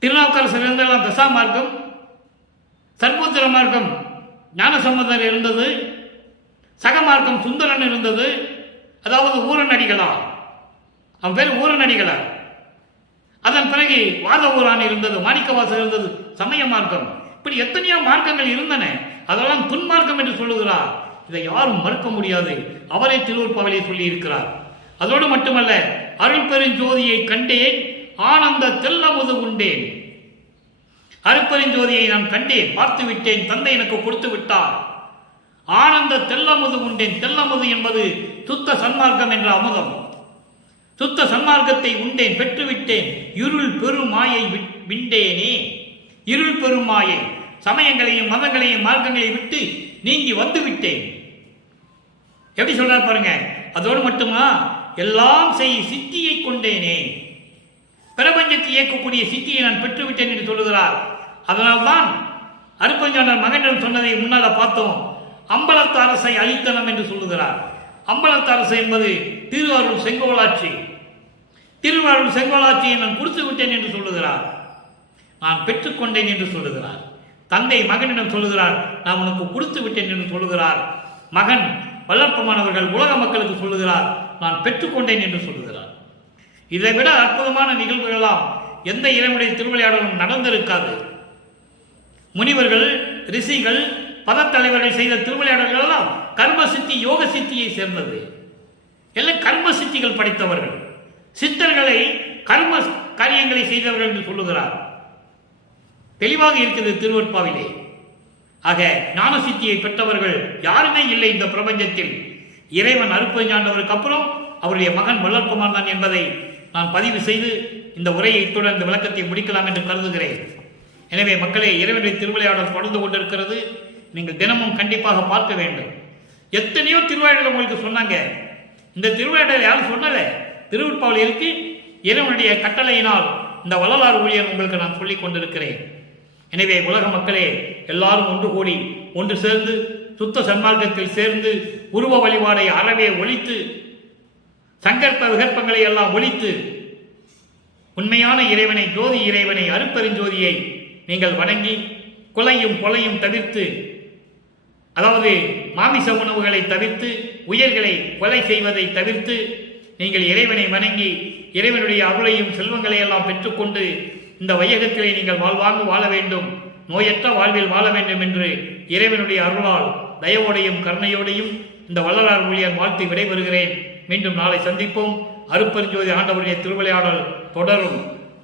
திருநாவுக்கரசர் இருந்தெல்லாம் தசா மார்க்கம், சர்வோத்திர மார்க்கம் ஞானசம்பந்தர் இருந்தது, சகமார்க்கம் சுந்தரன் இருந்தது, அதாவது ஊரநடிகளா, அவன் பேர் ஊரநடிகளா. அதன் பிறகு வாத ஊரான் இருந்தது, மாணிக்கவாசர் இருந்தது, சமய மார்க்கம். இப்படி எத்தனையோ மார்க்கங்கள் இருந்தன. அதெல்லாம் துன்மார்க்கம் என்று சொல்லுகிறார். இதை யாரும் மறுக்க முடியாது. அவரை திருவருட்பாவிலே சொல்லி இருக்கிறார். அதோடு மட்டுமல்ல, அருட்பெருஞ்சோதியை கண்டேன், ஆனந்த தெல்லமுது உண்டேன். அருட்பெருஞ்சோதியை நான் கண்டேன், பார்த்து விட்டேன், தந்தை எனக்கு கொடுத்து விட்டார். ஆனந்த தெல்லமுது உண்டேன். தெல்லமுது என்பது சுத்த சன்மார்க்கம் என்ற அமுதம். சுத்த சன்மார்க்கத்தை உண்டேன், பெற்றுவிட்டேன். இருள் பெருமாயை விண்டேனே. இருள் பெருமாயை, சமயங்களையும் மதங்களையும் மார்க்கங்களையும் விட்டு நீங்கி வந்து விட்டேன். எப்படி சொல்றார் பாருங்க. அதோடு மட்டுமா, எல்லாம் செய் சித்தியை கொண்டேனே. பிரபஞ்சத்தை இயக்கக்கூடிய சித்தியை நான் பெற்றுவிட்டேன் என்று சொல்லுகிறார். அதனால்தான் அருட்பெருஞ்சோதி மகனிடம் சொன்னதை முன்னால பார்த்தோம். அம்பலத்து அரசை அளித்தனம் என்று சொல்லுகிறார். அம்பலத்தரசு என்பது திருவாரூர் செங்கோலாட்சி. திருவாரூர் செங்கோலாட்சியை நான் கொடுத்து விட்டேன் என்று சொல்லுகிறார். நான் பெற்றுக்கொண்டேன் என்று சொல்லுகிறார். தந்தை மகனிடம் சொல்லுகிறார், நான் உனக்கு கொடுத்து விட்டேன் என்று சொல்லுகிறார். மகன் வல்லற்பமானவர்கள் உலக மக்களுக்கு சொல்லுகிறார், நான் பெற்றுக்கொண்டேன் என்று சொல்லுகிறார். இதை விட அற்புதமான நிகழ்வுகளெல்லாம் எந்த இறைவனுடைய திருவிளையாடலும் நடந்திருக்காது. முனிவர்கள், ரிஷிகள், பதத்தலைவர்கள் செய்த திருவிளையாடல்கள் எல்லாம் கர்ம சித்தி, யோக சித்தியை சேர்ந்தது. எல்லாம் கர்ம சித்திகள் படித்தவர்கள். சித்தர்களை கர்ம காரியங்களை செய்தவர்கள் என்று சொல்லுகிறார். தெளிவாக இருக்கிறது திருவற்பாவிலே. ஆக ஞான சித்தியை பெற்றவர்கள் யாருமே இல்லை இந்த பிரபஞ்சத்தில். இறைவன் அருட்பெருஞ்சாண்டவருக்கு அப்புறம் அவருடைய மகன் வல்லற்பமான் தான் என்பதை நான் பதிவு செய்து இந்த உரையை இத்துடன் இந்த விளக்கத்தை முடிக்கலாம் என்று கருதுகிறேன். எனவே மக்களே, இறைவனுடைய திருவிளையாடல் தொடர்ந்து கொண்டிருக்கிறது. நீங்கள் தினமும் கண்டிப்பாக பார்க்க வேண்டும். எத்தனையோ திருவிளையாடல் உங்களுக்கு சொன்னாங்க. இந்த திருவிளையாடல் யாரும் சொன்னல, திருவற்பாவில் இருக்கு. இறைவனுடைய கட்டளையினால் இந்த வள்ளலார் ஊழியர் உங்களுக்கு நான் சொல்லிக் கொண்டிருக்கிறேன். எனவே உலக மக்களே, எல்லாரும் ஒன்று கூடி ஒன்று சேர்ந்து சுத்த சன்மார்க்கத்தில் சேர்ந்து உருவ வழிபாடை அறவே ஒழித்து சங்கற்ப விகற்பங்களை எல்லாம் ஒழித்து உண்மையான இறைவனை, ஜோதி இறைவனை, அருட்பெருஞ்சோதியை நீங்கள் வணங்கி கொலையும் கொலையும் தவிர்த்து, அதாவது மாமிச உணவுகளை தவிர்த்து, உயிர்களை கொலை செய்வதை தவிர்த்து நீங்கள் இறைவனை வணங்கி இறைவனுடைய அருளையும் செல்வங்களை எல்லாம் பெற்றுக்கொண்டு இந்த வையகத்திலே நீங்கள் வாழ்வாங்கு வாழ வேண்டும், நோயற்ற வாழ்வில் வாழ வேண்டும் என்று இறைவனுடைய அருளால் தயவோடையும் கருணையோடையும் இந்த வள்ளலார் ஊழியர் வாழ்த்து விடைபெறுகிறேன். மீண்டும் நாளை சந்திப்போம். அருட்பெருஞ்சோதி ஆண்டவருடைய திருவிளையாடல் தொடரும்.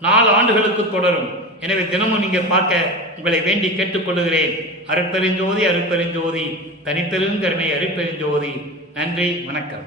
4 ஆண்டுகளுக்கு தொடரும். எனவே தினமும் நீங்கள் பார்க்க உங்களை வேண்டி கேட்டுக்கொள்கிறேன். அருட்பெருஞ்சோதி, அருட்பெருஞ்சோதி, தனிப்பெருங்கருணை அருட்பெருஞ்சோதி. நன்றி, வணக்கம்.